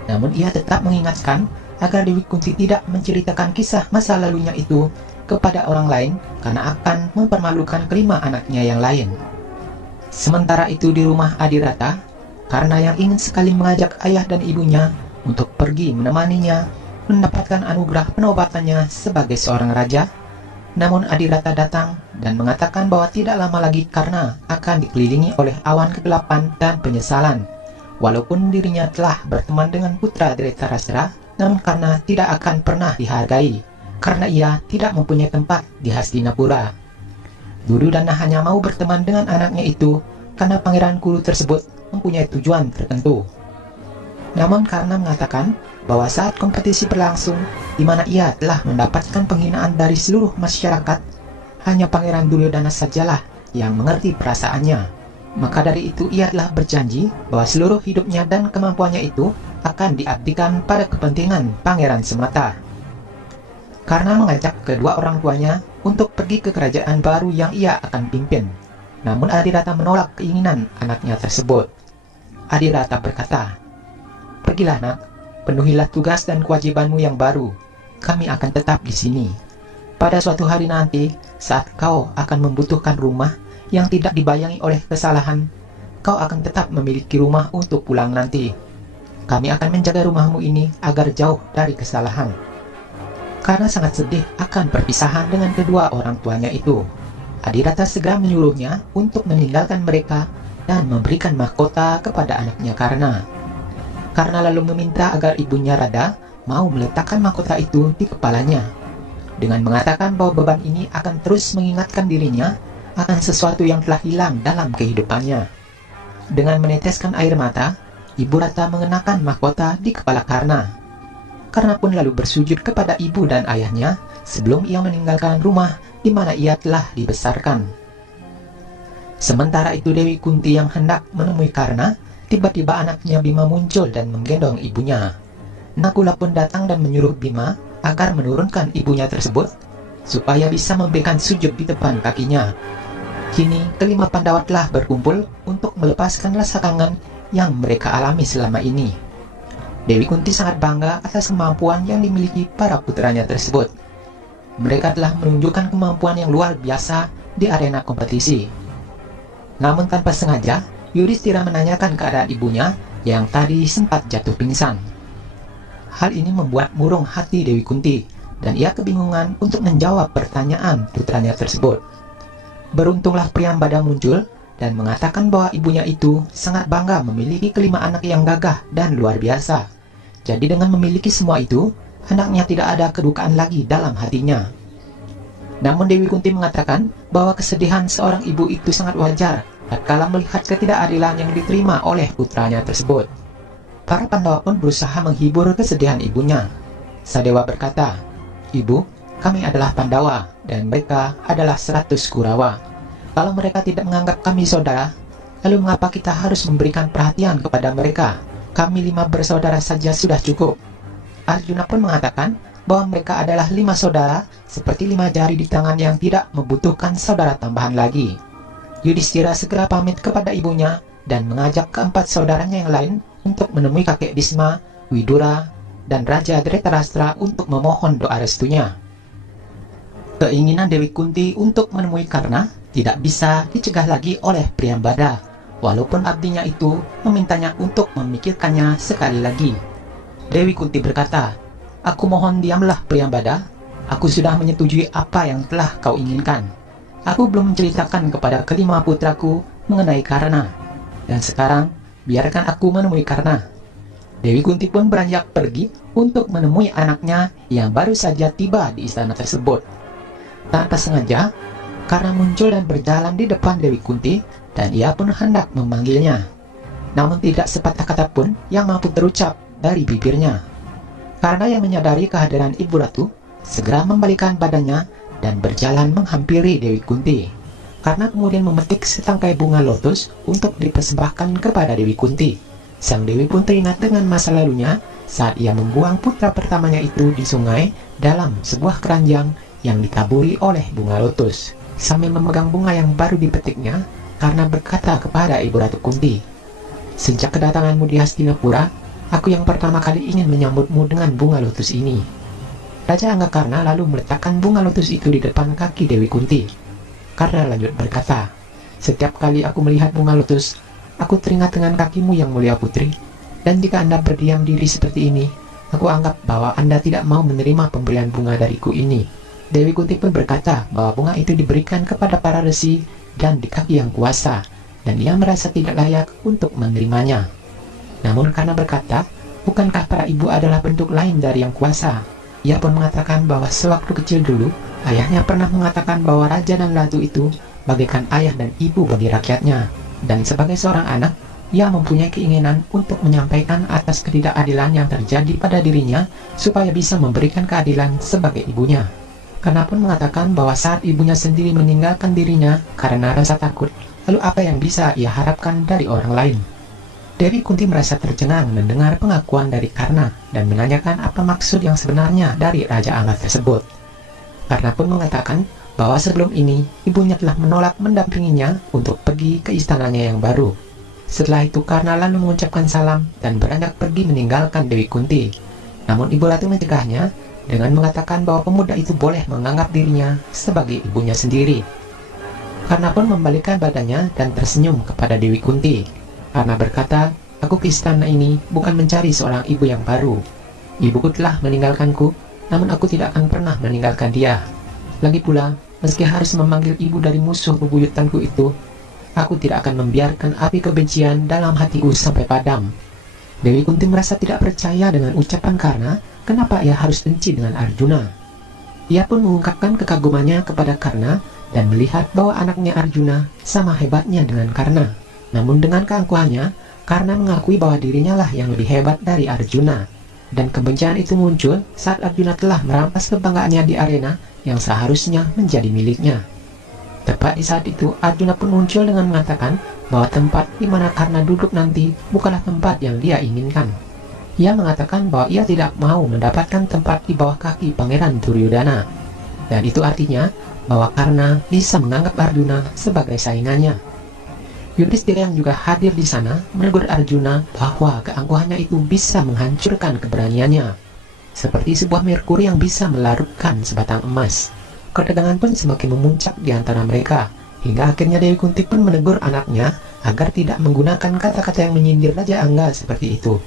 Namun ia tetap mengingatkan agar Dewi Kunti tidak menceritakan kisah masa lalunya itu kepada orang lain karena akan mempermalukan kelima anaknya yang lain. Sementara itu di rumah Adirata, karena yang ingin sekali mengajak ayah dan ibunya untuk pergi menemaninya mendapatkan anugerah penobatannya sebagai seorang raja, namun Adirata datang dan mengatakan bahwa tidak lama lagi karena akan dikelilingi oleh awan kegelapan dan penyesalan. Walaupun dirinya telah berteman dengan putra Dhritarashtra, namun karena tidak akan pernah dihargai, karena ia tidak mempunyai tempat di Hastinapura. Duryodhana hanya mau berteman dengan anaknya itu karena pangeran Kuru tersebut mempunyai tujuan tertentu. Namun karena mengatakan bahwa saat kompetisi berlangsung, di mana ia telah mendapatkan penghinaan dari seluruh masyarakat, hanya pangeran Duryodhana sajalah yang mengerti perasaannya. Maka dari itu ia telah berjanji bahwa seluruh hidupnya dan kemampuannya itu akan diabdikan pada kepentingan pangeran semata. Karena mengajak kedua orang tuanya untuk pergi ke kerajaan baru yang ia akan pimpin. Namun Adirata menolak keinginan anaknya tersebut. Adirata berkata, "Pergilah nak, penuhilah tugas dan kewajibanmu yang baru. Kami akan tetap di sini. Pada suatu hari nanti, saat kau akan membutuhkan rumah yang tidak dibayangi oleh kesalahan, kau akan tetap memiliki rumah untuk pulang nanti. Kami akan menjaga rumahmu ini agar jauh dari kesalahan." Karena sangat sedih akan perpisahan dengan kedua orang tuanya itu, Adirata segera menyuruhnya untuk meninggalkan mereka dan memberikan mahkota kepada anaknya Karna lalu meminta agar ibunya Radha mau meletakkan mahkota itu di kepalanya, dengan mengatakan bahwa beban ini akan terus mengingatkan dirinya akan sesuatu yang telah hilang dalam kehidupannya. Dengan meneteskan air mata, Ibu Radha mengenakan mahkota di kepala Karna pun lalu bersujud kepada ibu dan ayahnya sebelum ia meninggalkan rumah di mana ia telah dibesarkan. Sementara itu Dewi Kunti yang hendak menemui Karna, tiba-tiba anaknya Bima muncul dan menggendong ibunya. Nakula pun datang dan menyuruh Bima agar menurunkan ibunya tersebut supaya bisa memberikan sujud di depan kakinya. Kini kelima Pandawa telah berkumpul untuk melepaskan rasa kangen yang mereka alami selama ini. Dewi Kunti sangat bangga atas kemampuan yang dimiliki para putranya tersebut. Mereka telah menunjukkan kemampuan yang luar biasa di arena kompetisi. Namun tanpa sengaja, Yudhishthira menanyakan keadaan ibunya yang tadi sempat jatuh pingsan. Hal ini membuat murung hati Dewi Kunti, dan ia kebingungan untuk menjawab pertanyaan putranya tersebut. Beruntunglah Priyambada muncul dan mengatakan bahwa ibunya itu sangat bangga memiliki kelima anak yang gagah dan luar biasa. Jadi dengan memiliki semua itu, anaknya tidak ada kedukaan lagi dalam hatinya. Namun Dewi Kunti mengatakan bahwa kesedihan seorang ibu itu sangat wajar tatkala melihat ketidakadilan yang diterima oleh putranya tersebut. Para Pandawa pun berusaha menghibur kesedihan ibunya. Sadewa berkata, "Ibu, kami adalah Pandawa dan mereka adalah 100 Kurawa. Kalau mereka tidak menganggap kami saudara, lalu mengapa kita harus memberikan perhatian kepada mereka? Kami 5 bersaudara saja sudah cukup." Arjuna pun mengatakan bahwa mereka adalah 5 saudara seperti 5 jari di tangan yang tidak membutuhkan saudara tambahan lagi. Yudhishthira segera pamit kepada ibunya dan mengajak keempat saudaranya yang lain untuk menemui kakek Bhisma, Widura, dan Raja Dhritarashtra untuk memohon doa restunya. Keinginan Dewi Kunti untuk menemui Karna tidak bisa dicegah lagi oleh Priyambada, walaupun abdinya itu memintanya untuk memikirkannya sekali lagi. Dewi Kunti berkata, "Aku mohon diamlah Priyambada, aku sudah menyetujui apa yang telah kau inginkan. Aku belum menceritakan kepada kelima putraku mengenai Karna, dan sekarang biarkan aku menemui Karna." Dewi Kunti pun beranjak pergi untuk menemui anaknya yang baru saja tiba di istana tersebut. Tanpa sengaja, Karna muncul dan berjalan di depan Dewi Kunti, dan ia pun hendak memanggilnya. Namun tidak sepatah kata pun yang mampu terucap dari bibirnya. Karna yang menyadari kehadiran Ibu Ratu, segera membalikan badannya dan berjalan menghampiri Dewi Kunti. Karna kemudian memetik setangkai bunga lotus untuk dipersembahkan kepada Dewi Kunti. Sang Dewi pun teringat dengan masa lalunya saat ia membuang putra pertamanya itu di sungai dalam sebuah keranjang yang ditaburi oleh bunga lotus. Sambil memegang bunga yang baru dipetiknya, Karna berkata kepada Ibu Ratu Kunti, "Sejak kedatanganmu di Hastinapura, aku yang pertama kali ingin menyambutmu dengan bunga lotus ini." Raja Anggakarna lalu meletakkan bunga lotus itu di depan kaki Dewi Kunti. Karna lanjut berkata, Setiap kali aku melihat bunga lotus, aku teringat dengan kakimu yang mulia putri. Dan jika Anda berdiam diri seperti ini, aku anggap bahwa Anda tidak mau menerima pemberian bunga dariku ini. Dewi Kunti pun berkata bahwa bunga itu diberikan kepada para resi dan di kaki yang kuasa, dan ia merasa tidak layak untuk menerimanya. Namun karena berkata, bukankah para ibu adalah bentuk lain dari yang kuasa? Ia pun mengatakan bahwa sewaktu kecil dulu, ayahnya pernah mengatakan bahwa raja dan ratu itu bagaikan ayah dan ibu bagi rakyatnya. Dan sebagai seorang anak, ia mempunyai keinginan untuk menyampaikan atas ketidakadilan yang terjadi pada dirinya supaya bisa memberikan keadilan sebagai ibunya. Karena pun mengatakan bahwa saat ibunya sendiri meninggalkan dirinya karena rasa takut, lalu apa yang bisa ia harapkan dari orang lain? Dewi Kunti merasa tercengang mendengar pengakuan dari Karna dan menanyakan apa maksud yang sebenarnya dari Raja Angga tersebut. Karna pun mengatakan bahwa sebelum ini ibunya telah menolak mendampinginya untuk pergi ke istananya yang baru. Setelah itu Karna lalu mengucapkan salam dan beranjak pergi meninggalkan Dewi Kunti. Namun Ibu Ratu mencegahnya dengan mengatakan bahwa pemuda itu boleh menganggap dirinya sebagai ibunya sendiri. Karna pun membalikkan badannya dan tersenyum kepada Dewi Kunti. Karna berkata, aku ke istana ini bukan mencari seorang ibu yang baru. Ibuku telah meninggalkanku, namun aku tidak akan pernah meninggalkan dia. Lagi pula, meski harus memanggil ibu dari musuh bebuyutanku itu, aku tidak akan membiarkan api kebencian dalam hatiku sampai padam. Dewi Kunti merasa tidak percaya dengan ucapan Karna, kenapa ia harus benci dengan Arjuna. Ia pun mengungkapkan kekagumannya kepada Karna dan melihat bahwa anaknya Arjuna sama hebatnya dengan Karna. Namun dengan keangkuhannya, Karna mengakui bahwa dirinya lah yang lebih hebat dari Arjuna. Dan kebencian itu muncul saat Arjuna telah merampas kebanggaannya di arena yang seharusnya menjadi miliknya. Tepat di saat itu, Arjuna pun muncul dengan mengatakan bahwa tempat di mana Karna duduk nanti bukanlah tempat yang dia inginkan. Ia mengatakan bahwa ia tidak mau mendapatkan tempat di bawah kaki Pangeran Duryodhana. Dan itu artinya bahwa Karna bisa menganggap Arjuna sebagai saingannya. Yudhistira yang juga hadir di sana menegur Arjuna bahwa keangkuhannya itu bisa menghancurkan keberaniannya. Seperti sebuah merkuri yang bisa melarutkan sebatang emas. Ketegangan pun semakin memuncak di antara mereka, hingga akhirnya Dewi Kunti pun menegur anaknya agar tidak menggunakan kata-kata yang menyindir Raja Angga seperti itu.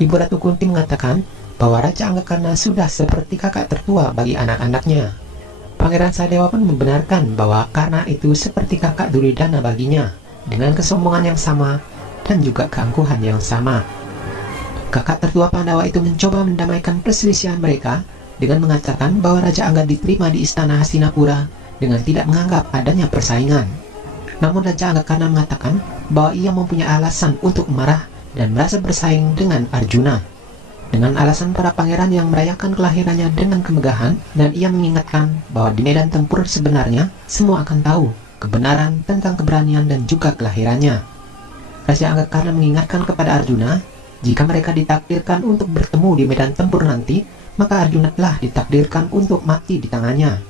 Ibu Ratu Kunti mengatakan bahwa Raja Angga karena sudah seperti kakak tertua bagi anak-anaknya. Pangeran Sadewa pun membenarkan bahwa karena itu seperti kakak Duryodhana baginya, dengan kesombongan yang sama dan juga keangkuhan yang sama. Kakak tertua Pandawa itu mencoba mendamaikan perselisihan mereka dengan mengatakan bahwa Raja Angga diterima di istana Hastinapura dengan tidak menganggap adanya persaingan. Namun Raja Angga karena mengatakan bahwa ia mempunyai alasan untuk marah dan merasa bersaing dengan Arjuna. Dengan alasan para pangeran yang merayakan kelahirannya dengan kemegahan, dan ia mengingatkan bahwa di medan tempur sebenarnya semua akan tahu kebenaran tentang keberanian dan juga kelahirannya. Raja Angga karena mengingatkan kepada Arjuna, jika mereka ditakdirkan untuk bertemu di medan tempur nanti, maka Arjuna telah ditakdirkan untuk mati di tangannya.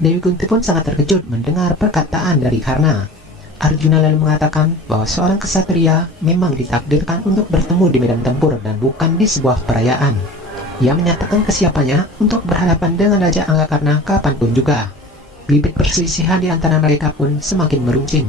Dewi Kunti pun sangat terkejut mendengar perkataan dari Karna. Arjuna lalu mengatakan bahwa seorang kesatria memang ditakdirkan untuk bertemu di medan tempur dan bukan di sebuah perayaan. Ia menyatakan kesiapannya untuk berhadapan dengan Raja Angga karena kapanpun juga. Bibit perselisihan di antara mereka pun semakin meruncing.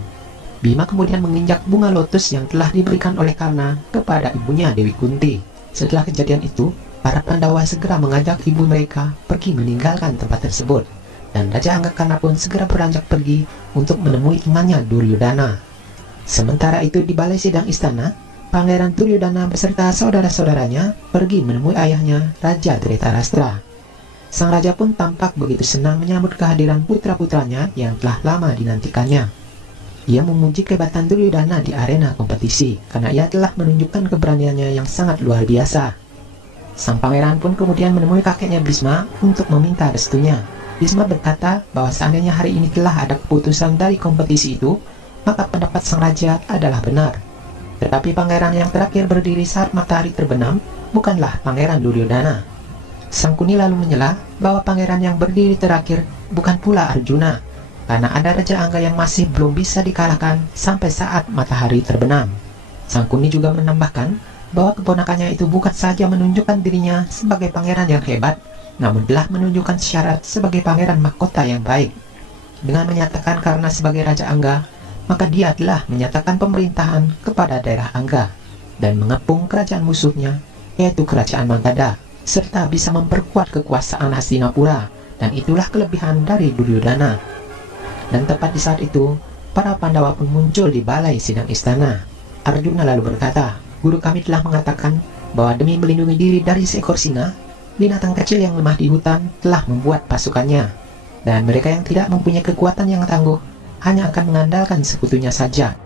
Bima kemudian menginjak bunga lotus yang telah diberikan oleh Karna kepada ibunya Dewi Kunti. Setelah kejadian itu, para Pandawa segera mengajak ibu mereka pergi meninggalkan tempat tersebut. Dan Raja Angga Karna pun segera beranjak pergi untuk menemui temannya Duryodhana. Sementara itu di balai sidang istana, Pangeran Duryodhana beserta saudara-saudaranya pergi menemui ayahnya, Raja Dhritarashtra. Sang raja pun tampak begitu senang menyambut kehadiran putra-putranya yang telah lama dinantikannya. Ia memuji kehebatan Duryodhana di arena kompetisi karena ia telah menunjukkan keberaniannya yang sangat luar biasa. Sang pangeran pun kemudian menemui kakeknya Bhisma untuk meminta restunya. Bhisma berkata bahwa seandainya hari ini telah ada keputusan dari kompetisi itu, maka pendapat sang raja adalah benar. Tetapi pangeran yang terakhir berdiri saat matahari terbenam bukanlah Pangeran Duryodhana. Sangkuni lalu menyela bahwa pangeran yang berdiri terakhir bukan pula Arjuna, karena ada Raja Angga yang masih belum bisa dikalahkan sampai saat matahari terbenam. Sangkuni juga menambahkan bahwa keponakannya itu bukan saja menunjukkan dirinya sebagai pangeran yang hebat, namun telah menunjukkan syarat sebagai pangeran mahkota yang baik. Dengan menyatakan karena sebagai Raja Angga, maka dia telah menyatakan pemerintahan kepada daerah Angga dan mengepung kerajaan musuhnya, yaitu kerajaan Magadha, serta bisa memperkuat kekuasaan Hastinapura, dan itulah kelebihan dari Duryodhana. Dan tepat di saat itu, para Pandawa pun muncul di balai sidang istana. Arjuna lalu berkata, "Guru kami telah mengatakan bahwa demi melindungi diri dari seekor singa, binatang kecil yang lemah di hutan telah membuat pasukannya, dan mereka yang tidak mempunyai kekuatan yang tangguh hanya akan mengandalkan sekutunya saja."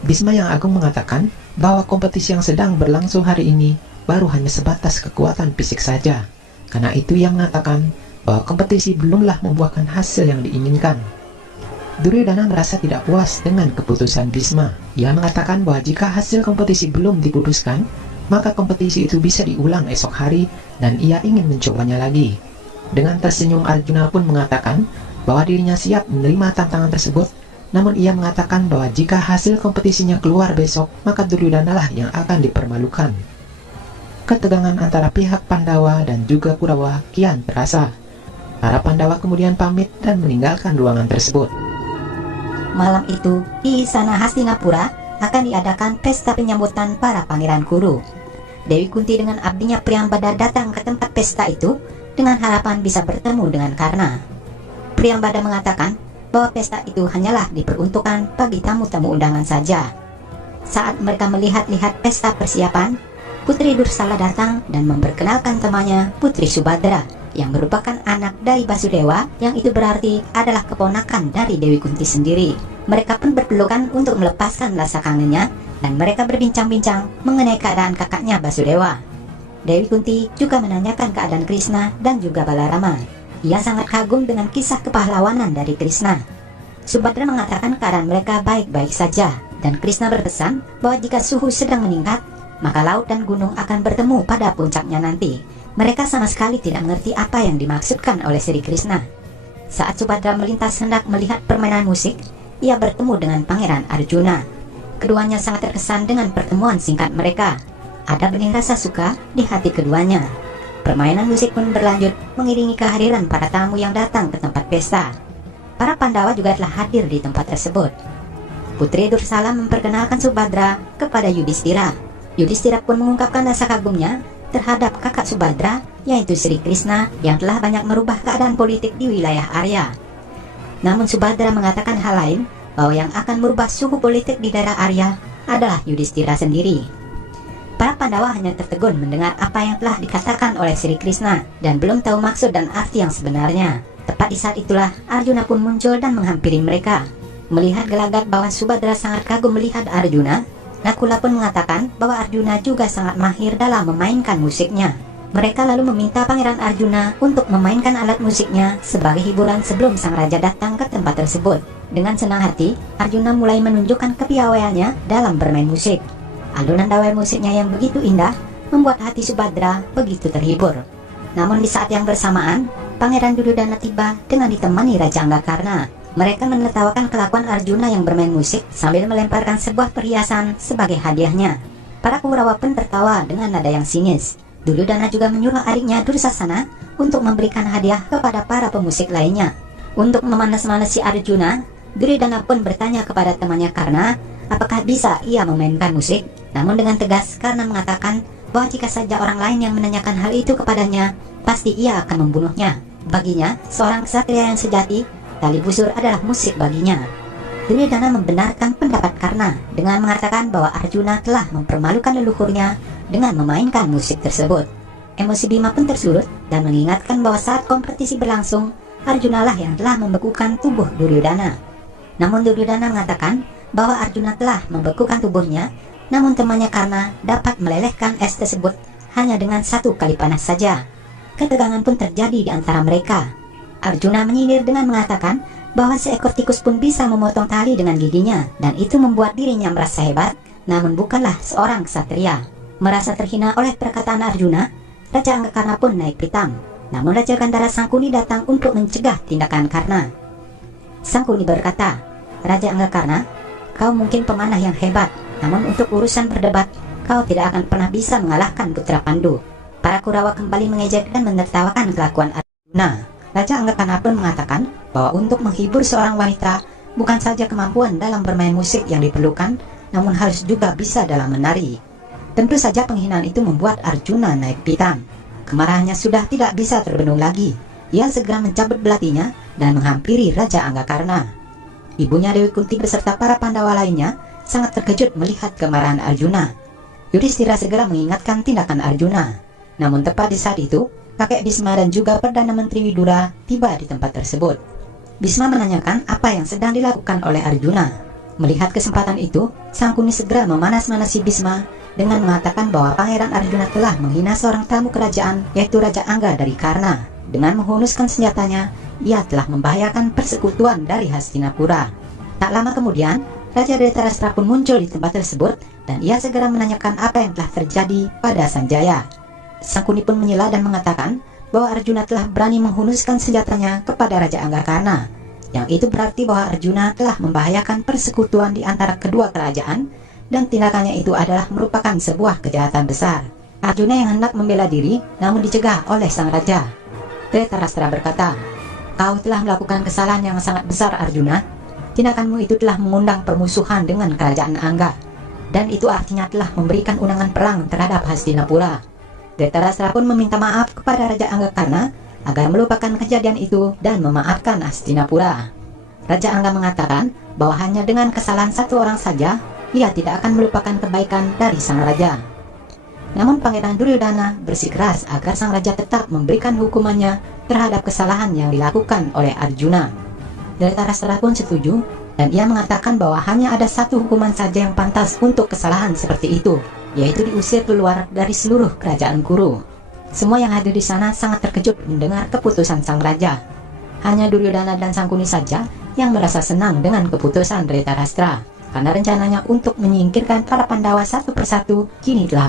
Bhisma yang agung mengatakan bahwa kompetisi yang sedang berlangsung hari ini baru hanya sebatas kekuatan fisik saja. Karena itu ia mengatakan bahwa kompetisi belumlah membuahkan hasil yang diinginkan. Duryodhana merasa tidak puas dengan keputusan Bhisma. Ia mengatakan bahwa jika hasil kompetisi belum diputuskan, maka kompetisi itu bisa diulang esok hari dan ia ingin mencobanya lagi. Dengan tersenyum, Arjuna pun mengatakan bahwa dirinya siap menerima tantangan tersebut, namun ia mengatakan bahwa jika hasil kompetisinya keluar besok, maka Duryodhana lah yang akan dipermalukan. Ketegangan antara pihak Pandawa dan juga Kurawa kian terasa. Para Pandawa kemudian pamit dan meninggalkan ruangan tersebut. Malam itu, di Istana Hastinapura akan diadakan pesta penyambutan para pangeran Kuru. Dewi Kunti dengan abdinya Priyambada datang ke tempat pesta itu dengan harapan bisa bertemu dengan Karna. Priyambada mengatakan bahwa pesta itu hanyalah diperuntukkan bagi tamu-tamu undangan saja. Saat mereka melihat-lihat pesta persiapan, Putri Dursala datang dan memperkenalkan temannya Putri Subadra, yang merupakan anak dari Basudewa, yang itu berarti adalah keponakan dari Dewi Kunti sendiri. Mereka pun berpelukan untuk melepaskan rasa kangennya, dan mereka berbincang-bincang mengenai keadaan kakaknya Basudewa. Dewi Kunti juga menanyakan keadaan Krishna dan juga Balarama. Ia sangat kagum dengan kisah kepahlawanan dari Krishna. Subadra mengatakan keadaan mereka baik-baik saja, dan Krishna berpesan bahwa jika suhu sedang meningkat, maka laut dan gunung akan bertemu pada puncaknya nanti. Mereka sama sekali tidak mengerti apa yang dimaksudkan oleh Sri Krishna. Saat Subadra melintas hendak melihat permainan musik, ia bertemu dengan Pangeran Arjuna. Keduanya sangat terkesan dengan pertemuan singkat mereka. Ada benih rasa suka di hati keduanya. Permainan musik pun berlanjut mengiringi kehadiran para tamu yang datang ke tempat pesta. Para Pandawa juga telah hadir di tempat tersebut. Putri Dursala memperkenalkan Subadra kepada Yudhistira. Yudhistira pun mengungkapkan rasa kagumnya terhadap kakak Subadra, yaitu Sri Krishna, yang telah banyak merubah keadaan politik di wilayah Arya. Namun Subadra mengatakan hal lain, bahwa yang akan merubah suhu politik di daerah Arya adalah Yudhistira sendiri. Para Pandawa hanya tertegun mendengar apa yang telah dikatakan oleh Sri Krishna dan belum tahu maksud dan arti yang sebenarnya. Tepat di saat itulah Arjuna pun muncul dan menghampiri mereka. Melihat gelagat bahwa Subadra sangat kagum melihat Arjuna, Nakula pun mengatakan bahwa Arjuna juga sangat mahir dalam memainkan musiknya. Mereka lalu meminta Pangeran Arjuna untuk memainkan alat musiknya sebagai hiburan sebelum sang raja datang ke tempat tersebut. Dengan senang hati, Arjuna mulai menunjukkan kepiawaiannya dalam bermain musik. Alunan dawai musiknya yang begitu indah membuat hati Subadra begitu terhibur. Namun di saat yang bersamaan, Pangeran Duryodhana tiba dengan ditemani Raja Anggakarna. Mereka menertawakan kelakuan Arjuna yang bermain musik sambil melemparkan sebuah perhiasan sebagai hadiahnya. Para Kurawa pun tertawa dengan nada yang sinis. Duryodhana juga menyuruh adiknya Dursasana untuk memberikan hadiah kepada para pemusik lainnya. Untuk memanas-manasi Arjuna, Duryodhana pun bertanya kepada temannya Karna apakah bisa ia memainkan musik. Namun dengan tegas Karna mengatakan bahwa jika saja orang lain yang menanyakan hal itu kepadanya, pasti ia akan membunuhnya. Baginya, seorang ksatria yang sejati, tali busur adalah musik baginya. Duryodhana membenarkan pendapat Karna dengan mengatakan bahwa Arjuna telah mempermalukan leluhurnya dengan memainkan musik tersebut. Emosi Bima pun tersulut dan mengingatkan bahwa saat kompetisi berlangsung, Arjuna lah yang telah membekukan tubuh Duryodhana. Namun Duryodhana mengatakan bahwa Arjuna telah membekukan tubuhnya, namun temannya Karna dapat melelehkan es tersebut hanya dengan satu kali panas saja. Ketegangan pun terjadi di antara mereka. Arjuna menyindir dengan mengatakan bahwa seekor tikus pun bisa memotong tali dengan giginya, dan itu membuat dirinya merasa hebat, namun bukanlah seorang ksatria. Merasa terhina oleh perkataan Arjuna, Raja Anggakarna pun naik pitam. Namun Raja Gandhara Sangkuni datang untuk mencegah tindakan Karna. Sangkuni berkata, "Raja Anggakarna, kau mungkin pemanah yang hebat, namun untuk urusan berdebat, kau tidak akan pernah bisa mengalahkan putra Pandu." Para Kurawa kembali mengejek dan menertawakan kelakuan Arjuna. Raja Anggakarna pun mengatakan bahwa untuk menghibur seorang wanita Bukan saja kemampuan dalam bermain musik yang diperlukan, namun harus juga bisa dalam menari. Tentu saja penghinaan itu membuat Arjuna naik pitam. Kemarahannya sudah tidak bisa terbendung lagi. Ia segera mencabut belatinya dan menghampiri Raja Anggakarna. Ibunya Dewi Kunti beserta para Pandawa lainnya sangat terkejut melihat kemarahan Arjuna. Yudhistira segera mengingatkan tindakan Arjuna. Namun tepat di saat itu, kakek Bisma dan juga Perdana Menteri Widura tiba di tempat tersebut. Bisma menanyakan apa yang sedang dilakukan oleh Arjuna. Melihat kesempatan itu, Sangkuni segera memanas-manasi Bisma dengan mengatakan bahwa Pangeran Arjuna telah menghina seorang tamu kerajaan, yaitu Raja Angga dari Karna. Dengan menghunuskan senjatanya, ia telah membahayakan persekutuan dari Hastinapura. Tak lama kemudian, Raja Dhritarashtra pun muncul di tempat tersebut dan ia segera menanyakan apa yang telah terjadi pada Sanjaya. Sangkuni pun menyela dan mengatakan bahwa Arjuna telah berani menghunuskan senjatanya kepada Raja Anggakarna. Yang itu berarti bahwa Arjuna telah membahayakan persekutuan di antara kedua kerajaan dan tindakannya itu adalah merupakan sebuah kejahatan besar. Arjuna yang hendak membela diri namun dicegah oleh sang raja. Dhritarashtra berkata, "Kau telah melakukan kesalahan yang sangat besar, Arjuna. Tindakanmu itu telah mengundang permusuhan dengan kerajaan Angga, dan itu artinya telah memberikan undangan perang terhadap Hastinapura." Dhritarashtra pun meminta maaf kepada Raja Anggakarna agar melupakan kejadian itu dan memaafkan Hastinapura. Raja Angga mengatakan bahwa hanya dengan kesalahan satu orang saja, ia tidak akan melupakan kebaikan dari sang raja. Namun Pangeran Duryodhana bersikeras agar sang raja tetap memberikan hukumannya terhadap kesalahan yang dilakukan oleh Arjuna. Dhritarashtra pun setuju dan ia mengatakan bahwa hanya ada satu hukuman saja yang pantas untuk kesalahan seperti itu, yaitu diusir keluar dari seluruh kerajaan Kuru. Semua yang hadir di sana sangat terkejut mendengar keputusan sang raja. Hanya Duryodhana dan Sangkuni saja yang merasa senang dengan keputusan Dhritarashtra, karena rencananya untuk menyingkirkan para Pandawa satu persatu kini telah